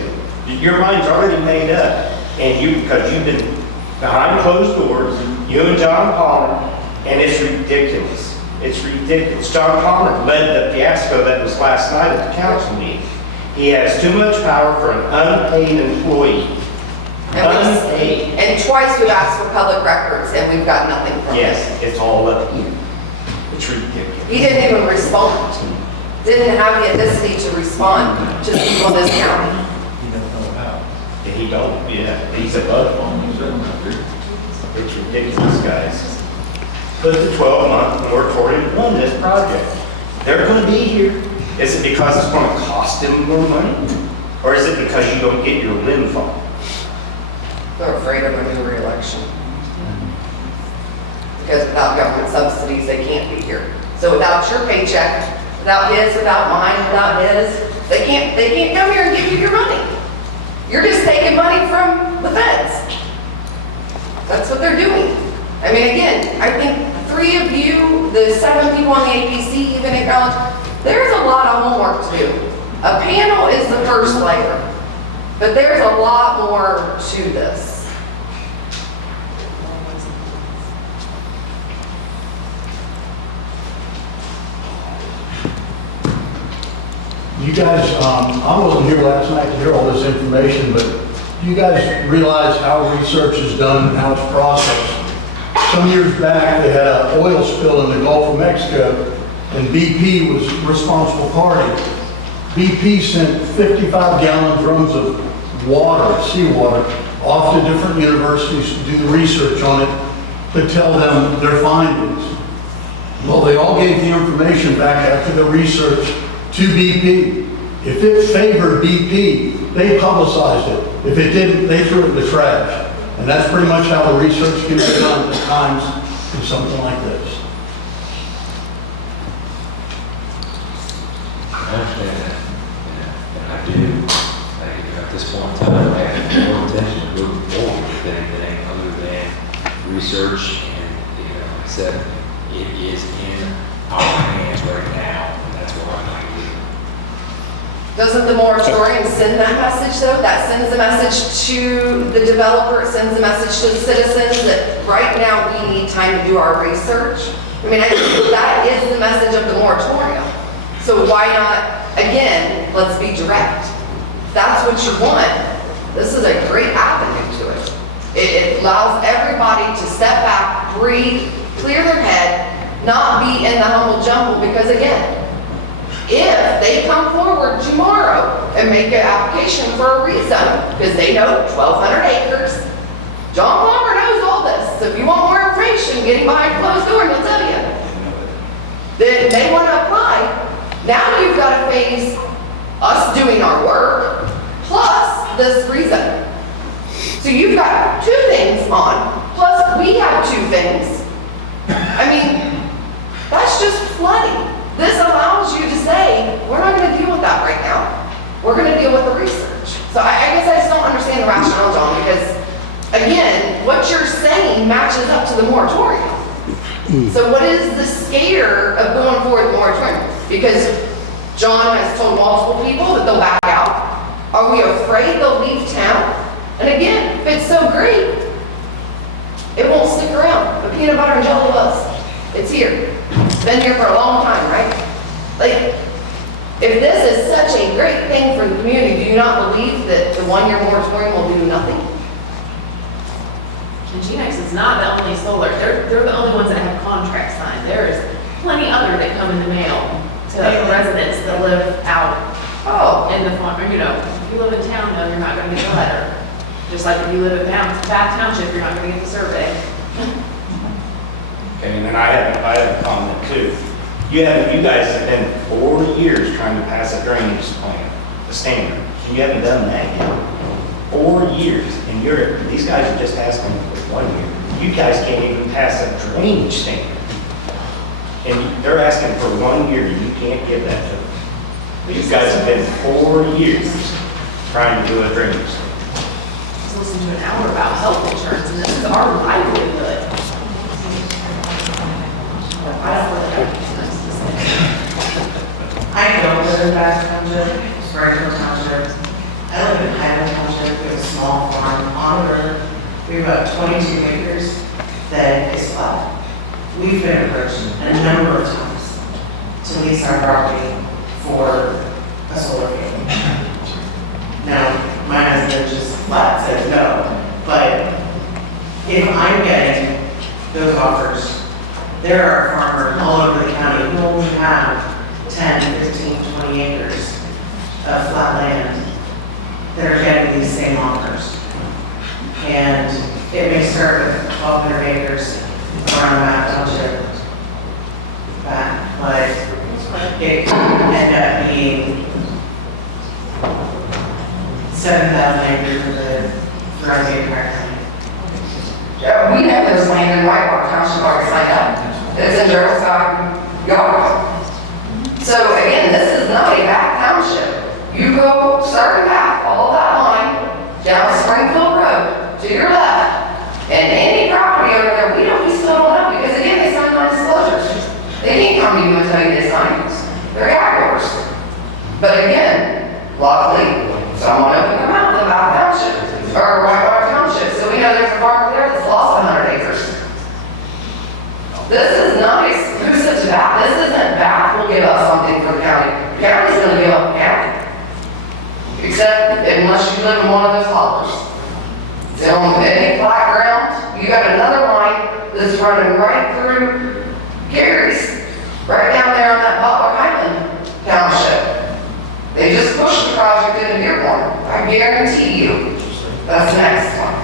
you. Your mind's already made up, and because you've been behind closed doors, you and John Palmer, and it's ridiculous. It's ridiculous. John Palmer led the fiasco that was last night at the council meeting. He has too much power for an unpaid employee. Unpaid. And twice we've asked for public records and we've got nothing from Yes, it. it's all up to you. It's ridiculous. He didn't even respond. Didn't have the audacity to respond to the people in this county. He don't, yeah, he's above one. It's ridiculous, guys. Put the 12-month moratorium on this project. They're going to be here. Is it because it's going to cost them more money? Or is it because you don't get your windfall? They're afraid of a new re-election. Because without government subsidies, they can't be here. So without your paycheck, without his, without mine, without his, they can't come here and give you your money. You're just taking money from the feds. That's what they're doing. I mean, again, I think 3 of you, the 7 people on the APC even acknowledge, there's a lot of homework to do. A panel is the first layer, but there's a lot more to this. You guys, I wasn't here last night to hear all this information, but you guys realize how research is done and how it's processed. Some years back, they had an oil spill in the Gulf of Mexico, and BP was responsible party. BP sent 55-gallon drums of water, seawater, off to different universities to do the research on it to tell them their findings. Well, they all gave the information back after the research to BP. If it favored BP, they publicized it. If it didn't, they threw it in the trash. And that's pretty much how the research can be done at times in something like this. I understand that, and I do. At this point in time, I have no intention of moving forward with anything other than research, and, like I said, it is in our hands right now, and that's where I'm going to leave it. Doesn't the moratorium send that message though? That sends a message to the developer, it sends a message to the citizens that right now we need time to do our research. I mean, I think that is the message of the moratorium. So why not, again, let's be direct. If that's what you want, this is a great avenue to it. It allows everybody to step back, breathe, clear their head, not be in the humble jumble, because again, if they come forward tomorrow and make an application for a rezone, because they know 1,200 acres, John Palmer knows all this, so if you want more information, get him behind closed door and he'll tell you. Then they want to apply. Now you've got to face us doing our work, plus this rezone. So you've got 2 things on, plus we have 2 things. I mean, that's just flooding. This allows you to say, we're not going to deal with that right now. We're going to deal with the research. So I guess I just don't understand the rationale, John, because again, what you're saying matches up to the moratorium. So what is the scare of going forward with the moratorium? Because John has told multiple people that they'll back out. Are we afraid they'll leave town? And again, if it's so great, it won't stick around. The peanut butter and jelly was. It's here. It's been here for a long time, right? Like, if this is such a great thing for the community, do you not believe that the 1-year moratorium will do nothing? And Genex is not the only solar, they're the only ones that have contracts signed. There is plenty other that come in the mail to residents that live out in the farm. You know, if you live in town, no, you're not gonna get the letter. Just like if you live in Bath Township, you're not gonna get the survey. Okay, and then I have a comment too. You guys have been 4 years trying to pass a drainage plan, a standard. You haven't done that yet. 4 years, and these guys are just asking for 1 year. You guys can't even pass a drainage standard. And they're asking for 1 year, you can't give that to them. These guys have been 4 years trying to do a drainage. Just listen to an hour about health insurance, and this is our livelihood. I don't really have anything else to say. I don't live in Bath Township, Springfield Township. I live in Highland Township, we have a small farm on the road. We have about 22 acres that is flat. We've been approached a number of times to lease our property for a solar field. Now, my husband just flat says no, but if I'm getting those offers, there are farmers all over the county who only have 10, 15, 20 acres of flat land that are getting these same offers. And it may start with 1,200 acres around Bath Township, but it could end up being 7,000 acres throughout the entire county. Yeah, we know there's land in Whitewater Township already signed up. It's in Gerald Scott yard. So again, this is not a Bath Township. You go, start in Bath, follow that line, down Springfield Road, to your left, and any property over there, we still don't know, because again, they signed non-disclosures. They can't come to you and tell you they signed these. They're outdoors. But again, luckily, someone opened their mouth in Bath Township, or Whitewater Township, so we know there's a farmer there that's lost 100 acres. This is not exclusive to Bath. This isn't Bath will give up something for the county. The county's gonna give up the county. Except unless you live in one of those hollers. So on any flat ground, you got another line that's running right through Gary's, right down there on that Butler Highland Township. They just pushed the project into Dearborn. I guarantee you. That's the next one.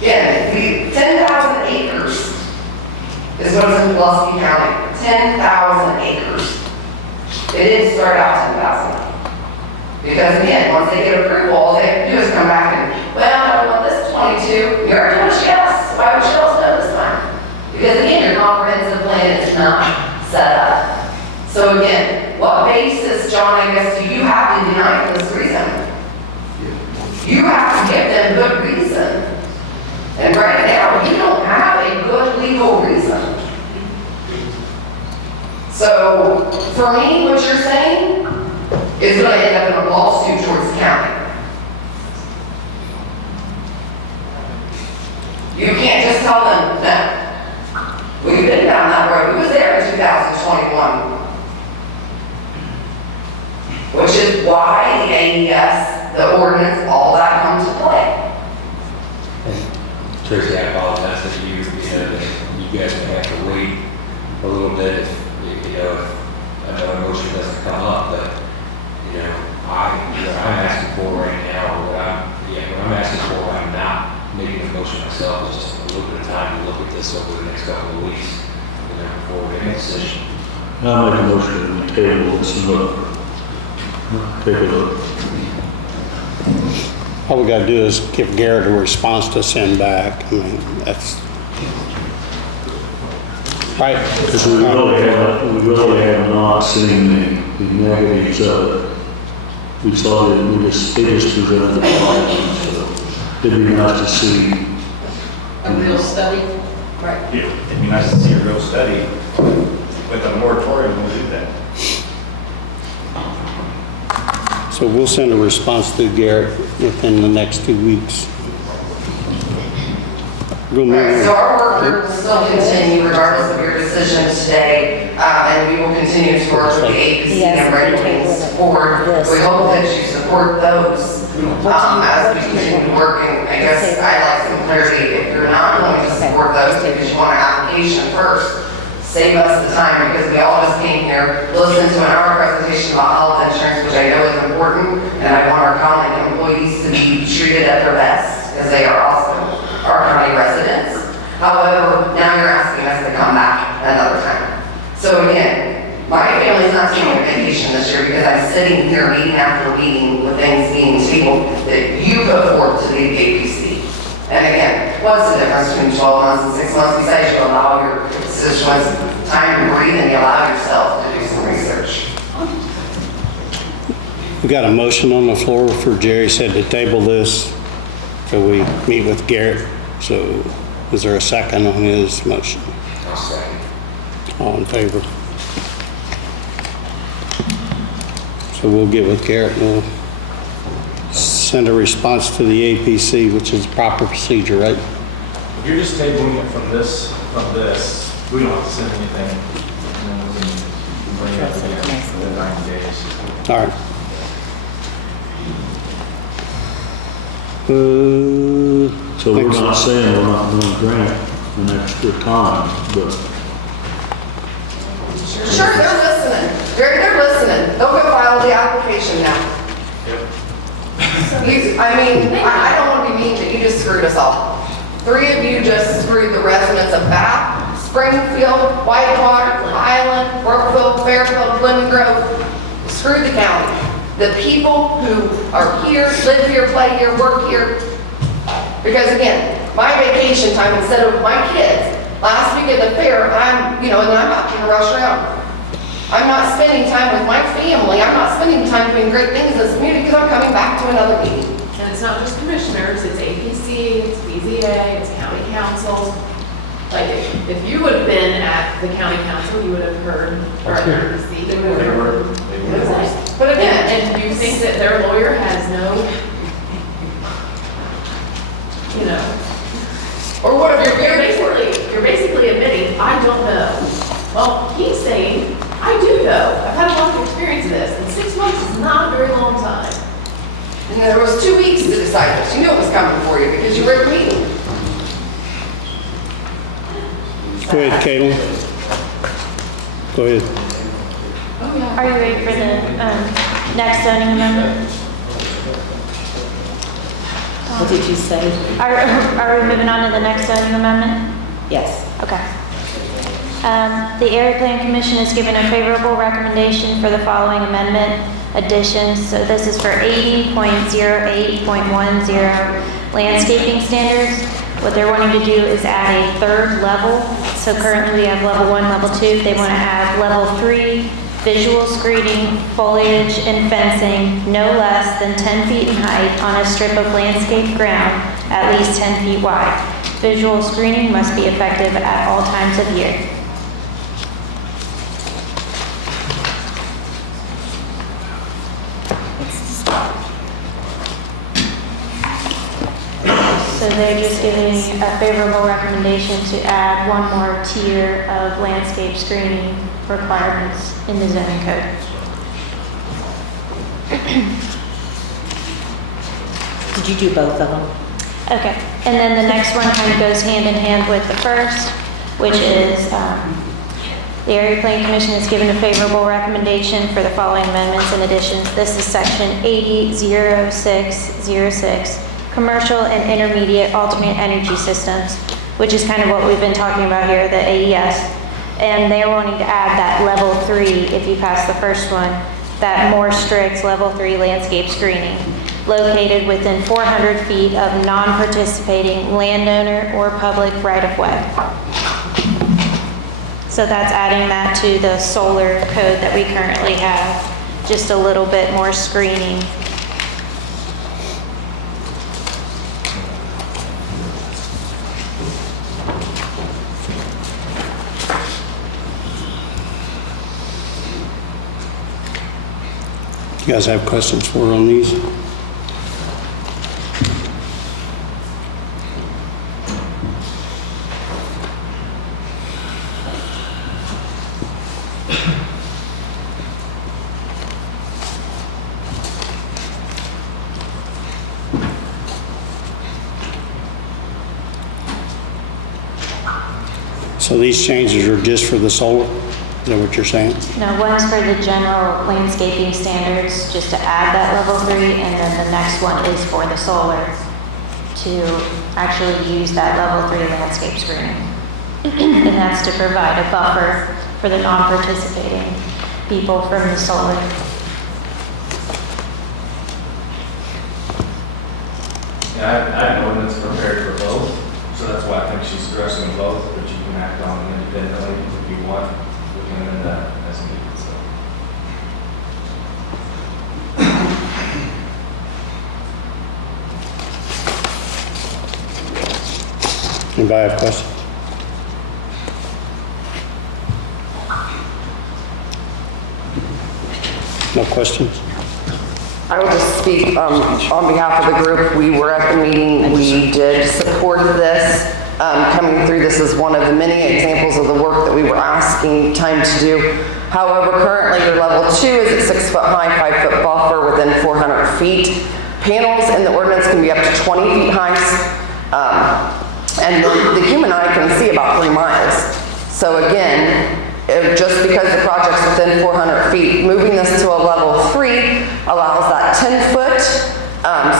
Again, 10,000 acres is what's in Pulaski County. 10,000 acres. It didn't start out 10,000. Because again, once they get approval, all they have to do is come back and, well, I want this 22. You already told us yes. Why would you tell us no this time? Because again, your comprehensive plan is not set up. So again, what basis, John, I guess, do you have to deny this reason? You have to give them good reason. And right now, you don't have a good legal reason. So, for me, what you're saying is going to end up in a lawsuit towards the county. You can't just tell them, no. We've been down that road. We was there in 2021. Which is why the AES, the ordinance, all that comes to play. Tracy, I apologize that you guys may have to wait a little bit if I know a motion doesn't come up, but I'm asking for right now, what I'm asking for, I'm not making a motion myself, it's just a little bit of time to look at this over the next couple of weeks, before we make a decision. I'll make a motion to the table, let's look. Take a look. All we gotta do is give Garrett a response to send back. I mean, that's, right. Because we really have not seen the negatives of it. We saw that they just presented the findings, so it'd be nice to see. A real study? Right. Yeah, it'd be nice to see a real study with a moratorium will do that. So we'll send a response to Garrett within the next 2 weeks. Right, so our work will still continue regardless of your decision today, and we will continue to work with the APC and regulations forward. We hope that you support those as we continue working. I guess I'd like some clarity. If you're not going to support those because you want an application first, save us the time, because we all just came here, listened to an hour presentation about health insurance, which I know is important, and I want our county employees to be treated at their best, because they are also our county residents. However, now you're asking us to come back another time. So again, my family's not taking a vacation this year because I'm sitting here meeting after meeting with things being tabled that you put forward to the APC. And again, what's the difference between 12 months and 6 months? Besides, you allow your constituents time to breathe and you allow yourself to do some research. We got a motion on the floor for Jerry said to table this till we meet with Garrett. So is there a second on his motion? I'll second. All in favor? So we'll get with Garrett and we'll send a response to the APC, which is proper procedure, right? If you're just tabling it from this, we don't have to send anything. And then we can bring it up again within 90 days. All right. So we're not saying we're not going to grant an extra time, but Sure, they're listening. They're listening. They'll go file the application now. I don't want to be mean, but you just screwed us all. 3 of you just screwed the residents of Bath, Springfield, Whitewater, Highland, Brookville, Fairfield, Glen Grove. Screwed the county. The people who are here, live here, play here, work here. Because again, my vacation time instead of my kids, last week at the fair, and I'm not going to rush around. I'm not spending time with my family. I'm not spending time doing great things in this community because I'm coming back to another meeting. And it's not just commissioners, it's APC, it's BZA, it's county council. Like, if you would have been at the county council, you would have heard, or at RBC, you would have heard. But again, And you think that their lawyer has no, or what if you're basically admitting, I don't know. Well, he's saying, I do know. I've had a lot of experience with this, and 6 months is not a very long time. And there was 2 weeks to decide this. You knew it was coming for you because you were at the meeting. Go ahead, Caitlin. Go ahead. Are you ready for the next zoning amendment? What did you say? Are we moving on to the next zoning amendment? Yes. Okay. The Area Plan Commission has given a favorable recommendation for the following amendment additions. So this is for 80.08.10 landscaping standards. What they're wanting to do is add a 3rd level. So currently we have level 1, level 2. They want to add level 3, visual screening, foliage, and fencing no less than 10 feet in height on a strip of landscaped ground at least 10 feet wide. Visual screening must be effective at all times of year. So they're just giving a favorable recommendation to add one more tier of landscape screening requirements in the zoning code. Did you do both of them? Okay, and then the next one kind of goes hand in hand with the first, which is the Area Plan Commission has given a favorable recommendation for the following amendments and additions. This is section 800606. Commercial and intermediate alternate energy systems, which is kind of what we've been talking about here, the AES. And they're wanting to add that level 3, if you pass the first one, that more strict level 3 landscape screening, located within 400 feet of non-participating landowner or public right-of-way. So that's adding that to the solar code that we currently have, just a little bit more screening. You guys have questions for her on these? So these changes are just for the solar? Is that what you're saying? No, one's for the general landscaping standards, just to add that level 3, and then the next one is for the solar, to actually use that level 3 landscape screening. And that's to provide a buffer for the non-participating people from the solar. Yeah, I have an ordinance prepared for both, so that's why I think she's addressing both, but you can act on them independently if you want. We can amend that as needed, so. Anybody have questions? No questions? I will just speak on behalf of the group. We were at the meeting. We did support this. Coming through, this is one of the many examples of the work that we were asking time to do. However, currently your level 2 is at 6 foot high, 5 foot buffer within 400 feet. Panels in the ordinance can be up to 20 feet high. And the human eye can see about 3 miles. So again, just because the project's within 400 feet, moving this to a level 3 allows that 10 foot,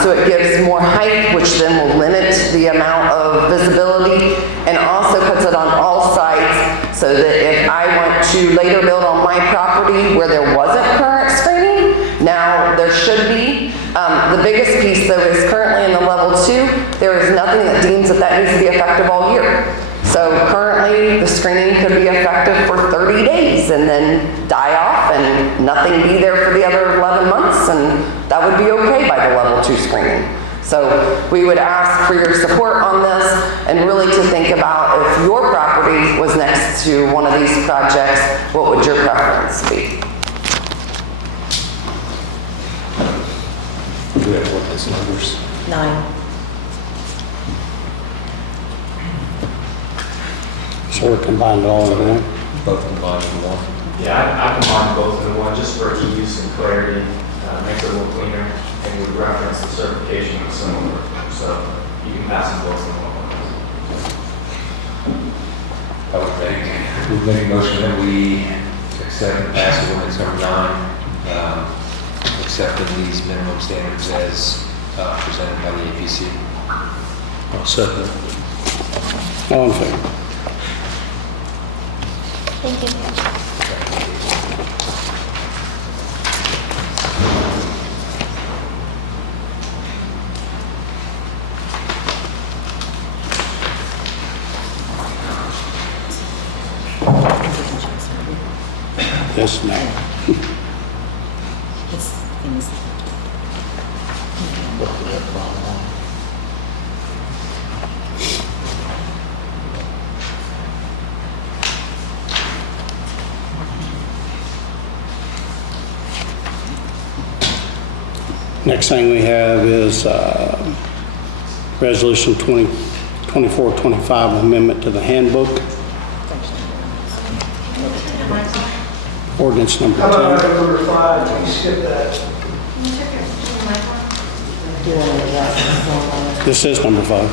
so it gives more height, which then will limit the amount of visibility, and also puts it on all sides, so that if I want to later build on my property where there wasn't current screening, now there should be. The biggest piece though is currently in the level 2, there is nothing that deems that needs to be effective all year. So currently, the screening could be effective for 30 days and then die off and nothing be there for the other 11 months, and that would be okay by the level 2 screening. So we would ask for your support on this and really to think about if your property was next to one of these projects, what would your preference be? Do we have ordinance numbers? 9. So we're combined all into one? Both combined into one. Yeah, I combined both into one just for ease and clarity, makes it a little cleaner, and would reference the certification of similar, so you can pass them both in one. I would make a motion that we accept and pass ordinance number 9, accepting these minimum standards as presented by the APC. I'll second. All in favor? Thank you. Yes, no. Next thing we have is Resolution 2425, amendment to the handbook. Ordinance number How about 10. item number 5, can you skip that? This is number 5.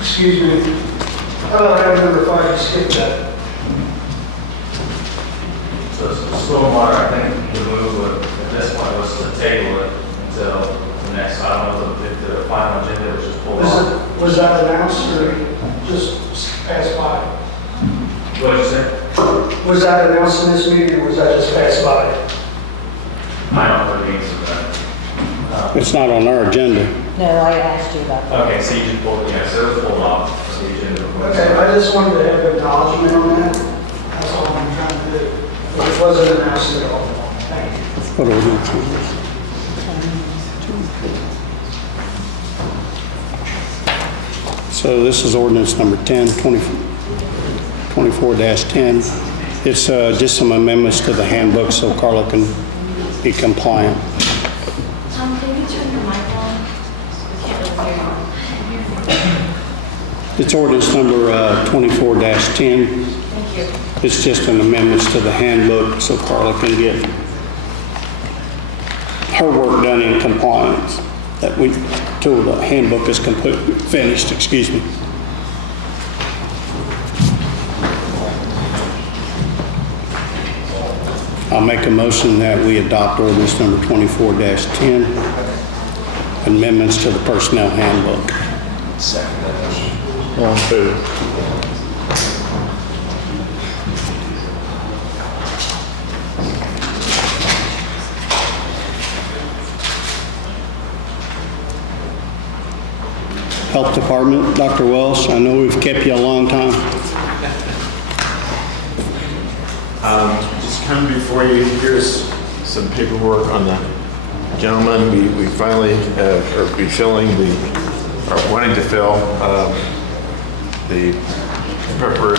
Excuse me. How about item number 5, you skip that? So stormwater, I think the move would, at this point, was to table it until the next, I don't know if the final agenda was just pulled off. Was that announced or just passed by? What did you say? Was that announced in this meeting or was that just passed by? I don't know the answer to that. It's not on our agenda. No, I asked you about that. Okay, so you just pulled, yeah, so it was pulled off of the agenda. Okay, I just wanted to have acknowledgement on that. That's all I'm trying to do. But it wasn't announced at all. Thank you. What ordinance is this? So this is ordinance number 10, 24-10. It's just some amendments to the handbook so Carla can be compliant. Can you turn your mic on? We can't really hear you. It's ordinance number 24-10. Thank you. It's just an amendments to the handbook so Carla can get her work done in compliance. That we, till the handbook is finished, excuse me. I'll make a motion that we adopt ordinance number 24-10, amendments to the personnel handbook. Second that motion. All in favor? Health Department, Dr. Welsh, I know we've kept you a long time. Just coming before you, here's some paperwork on the gentleman. We finally are refilling the are wanting to fill the preparatory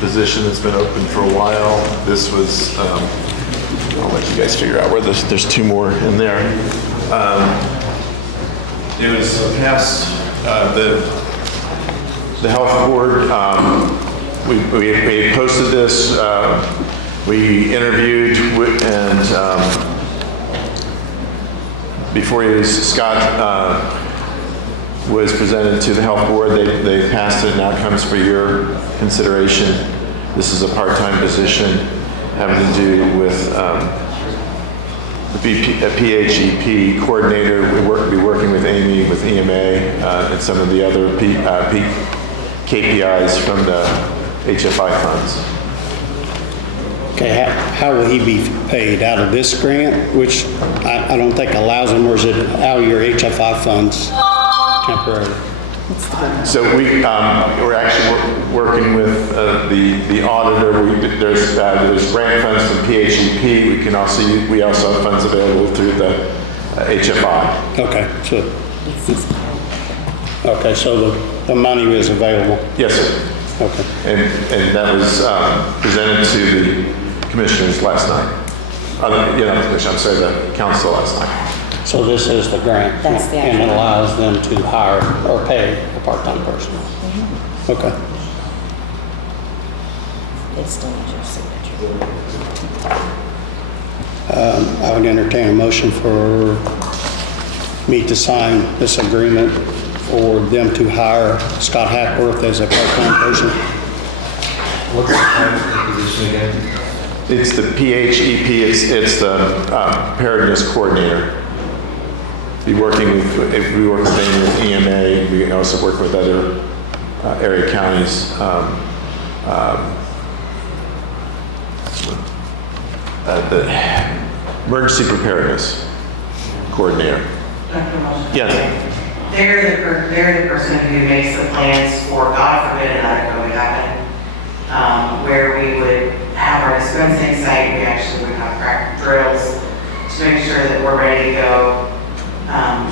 position that's been open for a while. This was, I'll let you guys figure out where there's two more in there. It was passed, the health board, we posted this, we interviewed and before Scott was presented to the health board, they passed it, now it comes for your consideration. This is a part-time position having to do with a PHEP coordinator. We'll be working with Amy, with EMA, and some of the other KPIs from the HFI funds. Okay, how will he be paid? Out of this grant, which I don't think allows him, or is it out of your HFI funds temporarily? So we're actually working with the auditor. There's grant funds from PHEP. We also have funds available through the HFI. Okay, so the money is available. Yes, sir. Okay. And that was presented to the commissioners last night. I'm sorry, the council last night. So this is the grant, That's the and it actual- allows them to hire or pay a part-time person. Okay. They still need your signature. I would entertain a motion for me to sign this agreement for them to hire Scott Hackworth as a part-time person. What's the title of the position again? It's the PHEP. It's the preparedness coordinator. We work with EMA. We also work with other area counties. The emergency preparedness coordinator. Dr. Motion. Yes. They're the person who makes the plans for, God forbid, another COVID happen, where we would have our dispensing site. We actually would have practice drills to make sure that we're ready to go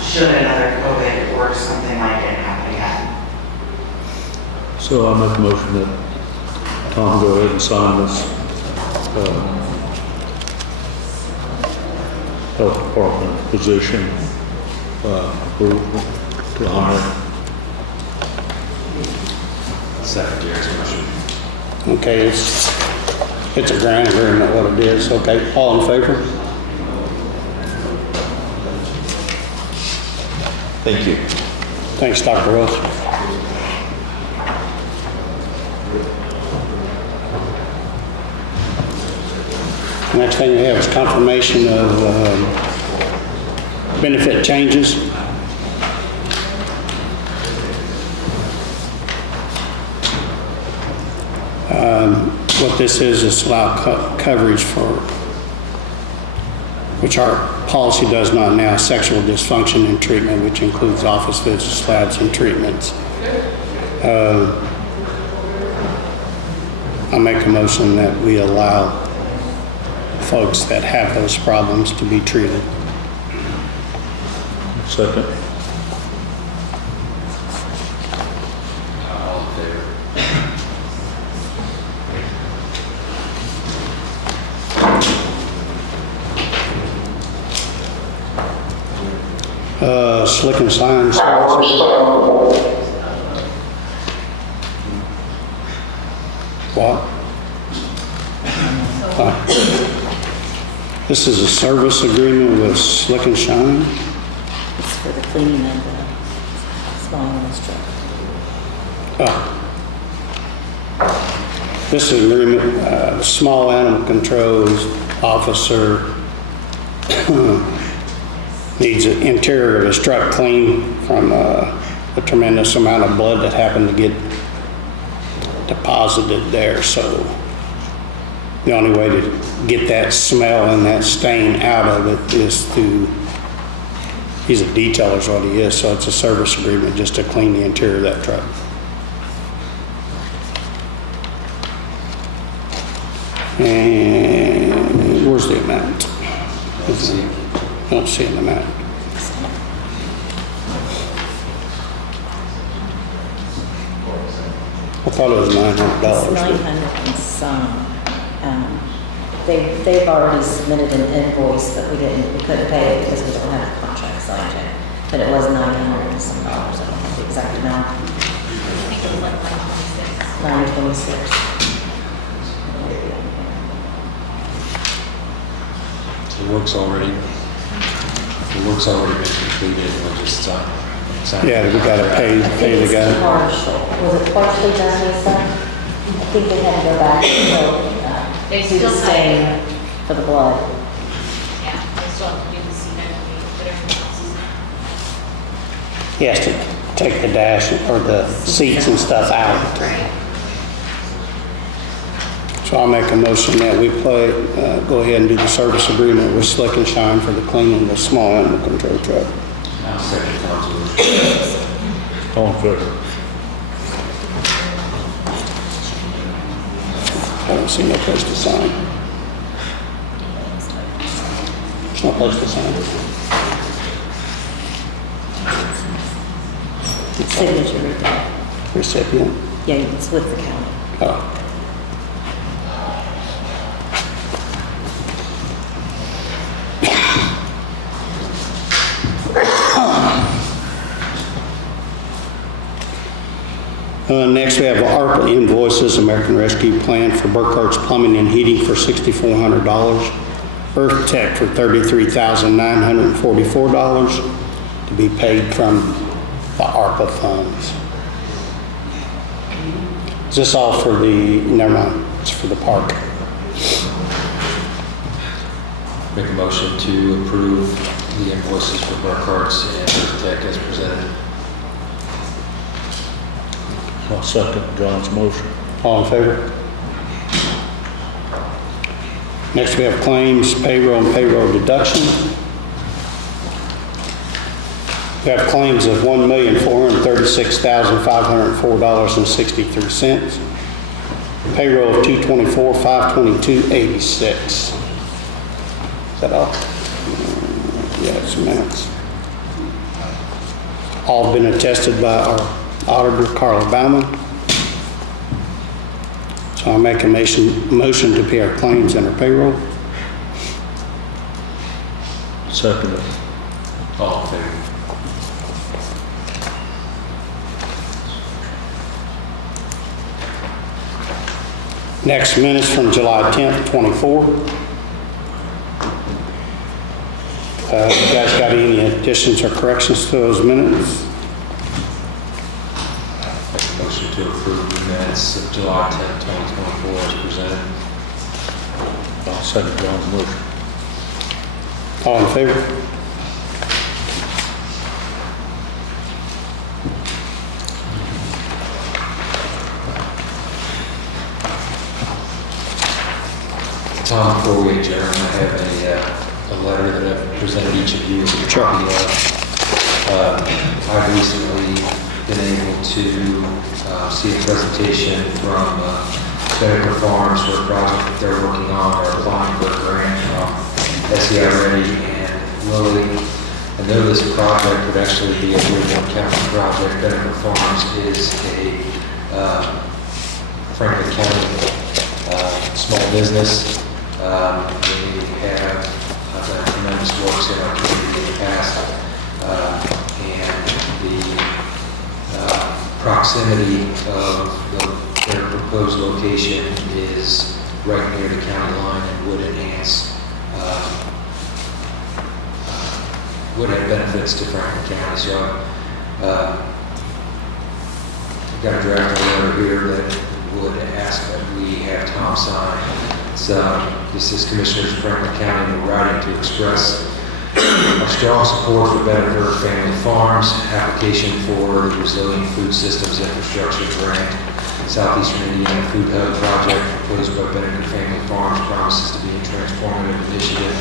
should another COVID or something like it happen again. So I make a motion that Tom go ahead and sign this health department position approval to hire. Second year's motion. Okay, it's a grant agreement, what it is. Okay, all in favor? Thank you. Thanks, Dr. Wilson. Next thing we have is confirmation of benefit changes. What this is allow coverage for, which our policy does not now, sexual dysfunction and treatment, which includes office visits, labs, and treatments. I make a motion that we allow folks that have those problems to be treated. Second. All in favor? Slick and Sign Services. What? This is a service agreement with Slick and Shine. It's for the cleaning of the small ones truck. This agreement, small animal controls officer needs the interior of his truck clean from a tremendous amount of blood that happened to get deposited there. So the only way to get that smell and that stain out of it is to, he's a detailer is what he is, so it's a service agreement just to clean the interior of that truck. And where's the amount? I don't see an amount. I thought it was It's $900. 900 and some. They've already submitted an invoice, but we couldn't pay it because we don't have a contract signed yet. But it was $900 and some dollars, I don't know the exact amount. I think it was like 926. 926. The work's already been completed, we're just, Yeah, we gotta pay the guy. Partial. Was it partially done, Lisa? I think they had to go back and They do the still stain have- for the blood. Yeah, they still have to do the cement, but everything else is. He has to take the dash or the seats and stuff out. So I'll make a motion that we go ahead and do the service agreement with Slick and Shine for the cleaning of the small animal control truck. second council. All in favor? I don't see no place to sign. There's no place to sign. Signature right there. Recipient. Yeah, it's with the county. Oh. Next, we have ARPA invoices, American Rescue Plan for Burkhart's Plumbing and Heating for $6,400, Earth Tech for $33,944 to be paid from the ARPA funds. Is this all for the, never mind, it's for the park. Make a motion to approve the invoices for Burkhart's and Earth Tech as presented. I'll second John's motion. All in favor? Next, we have claims, payroll, and payroll deduction. We have claims of $1,436,504.63. Payroll of $224,522.86. Is that all? Yeah, it's amounts. All have been attested by our auditor, Carla Bauman. So I'll make a motion to pay our claims and our payroll. Second it. All in favor? Next, minutes from July 10th, 24. You guys got any additions or corrections to those minutes? Make a motion to approve the minutes of July 10th, 2024 as presented. I'll second John's motion. All in favor? Tom, before we adjourn, I have a letter that I've presented each of you as a copy of. I've recently been able to see a presentation from Pinnacle Farms for a project that they're working on or applying for a grant from SEI Ready and Lilly. I know this project would actually be a Dearborn County project. Pinnacle Farms is a Franklin County small business. They have done tremendous works in our community in the past, and the proximity of their proposed location is right near the county line and would enhance, would have benefits to Franklin County. So I've got a draft letter here that would ask that we have Tom sign. This is Commissioners of Franklin County in writing to express our strong support for Pinnacle Family Farms application for the Resilient Food Systems Infrastructure Grant. Southeastern Indiana Food Hub project proposed by Pinnacle Family Farms promises to be a transformative initiative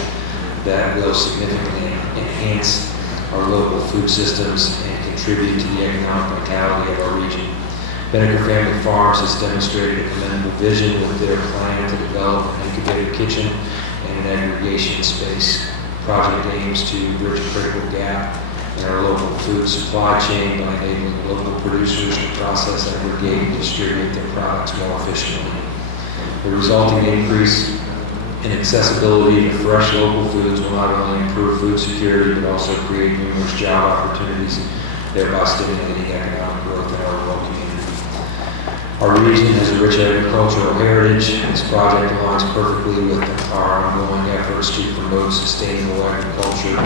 that will significantly enhance our local food systems and contribute to the economic vitality of our region. Pinnacle Family Farms has demonstrated a commendable vision with their plan to develop an incubator kitchen and an aggregation space project aims to bridge a critical gap in our local food supply chain by enabling local producers to process, aggregate, and distribute their products more efficiently. The resulting increase in accessibility to fresh local foods will not only improve food security, but also create numerous job opportunities, thereby stimulating economic growth in our rural community. Our region has a rich agricultural heritage. This project aligns perfectly with our ongoing efforts to promote sustainable agriculture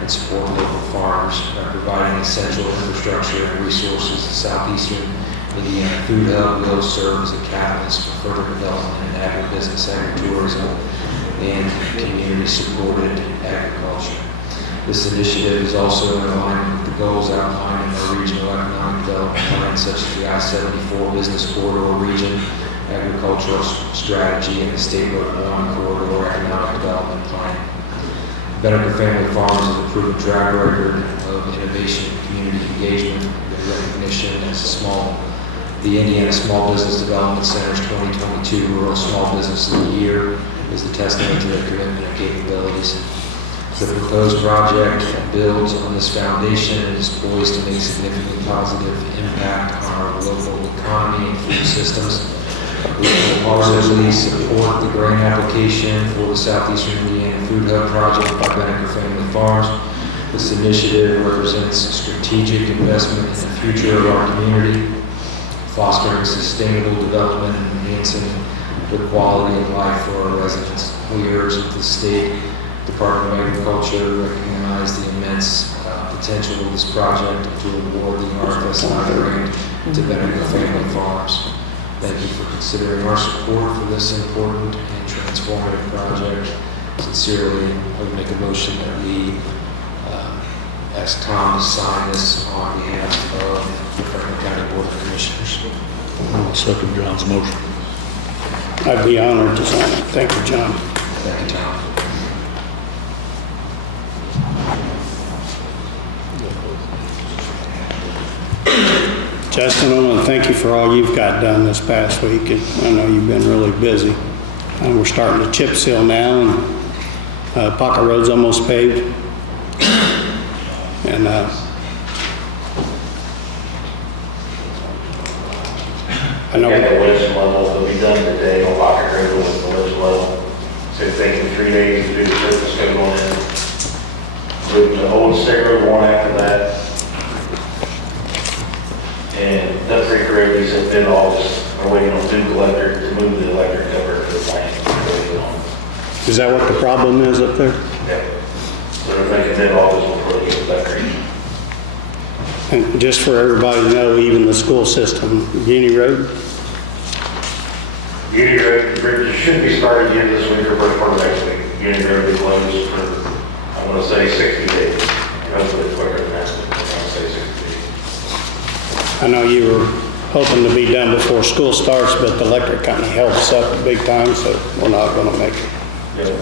and support local farmers by providing essential infrastructure and resources. The Southeastern Indiana Food Hub will serve as a catalyst for further development in agribusiness, agritourism, and community-supported agriculture. This initiative is also in alignment with the goals outlined in our regional economic development plan, such as the I-74 Business Corridor Region, Agricultural Strategy, and the State Road 1 Corridor Economic Development Plan. Pinnacle Family Farms has a proven track record of innovation and community engagement and recognition as the Indiana Small Business Development Center's 2022 Rural Small Business of the Year is the testament to their commitment and capabilities. The proposed project builds on this foundation and is poised to make significant positive impact on our local economy and food systems. We wholeheartedly support the grant application for the Southeastern Indiana Food Hub project by Pinnacle Family Farms. This initiative represents strategic investment in the future of our community, fostering sustainable development and enhancing the quality of life for our residents. We urge that the State Department of Agriculture recognize the immense potential of this project to award the RFSI grant to Pinnacle Family Farms. Thank you for considering our support for this important and transformative project. Sincerely, I would make a motion that we ask Tom to sign this on behalf of the Franklin County Board of Commissioners. I'll second John's motion. I'd be honored to sign it. Thank you, John. Thank you, Tom. Justin, I want to thank you for all you've got done this past week. And I know you've been really busy. And we're starting to chip seal now, and Pocket Road's almost paved. And I know the ledge level will be done today on Pocket Road with the ledge level. So it's taking 3 days to do the surface coat on it. Move the old state road one after that. And Duck Creek Road, he said, then all just are waiting on new electric to move the electric cover to the plant. Is that what the problem is up there? Yeah. So they're making that all just before they get to Duck Creek. And just for everybody to know, even the school system, Guinea Road? Guinea Road, the bridge should be started again this week or first part of next week. Guinea Road will be closed for, I'm going to say 60 days. Hopefully quicker than that, but I'm going to say 60 days. I know you were hoping to be done before school starts, but the electric company held us up big time, so we're not going to make it. Yep.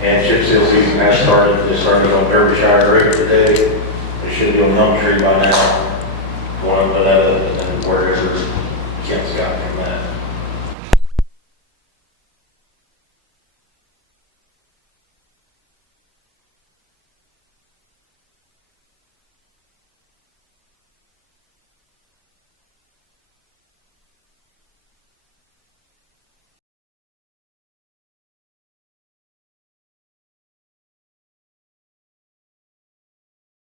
And chip seal season has started. It started on Derbyshire Road today. It should be on Elm Tree by now. Going up to that and wherever Kent's got from that.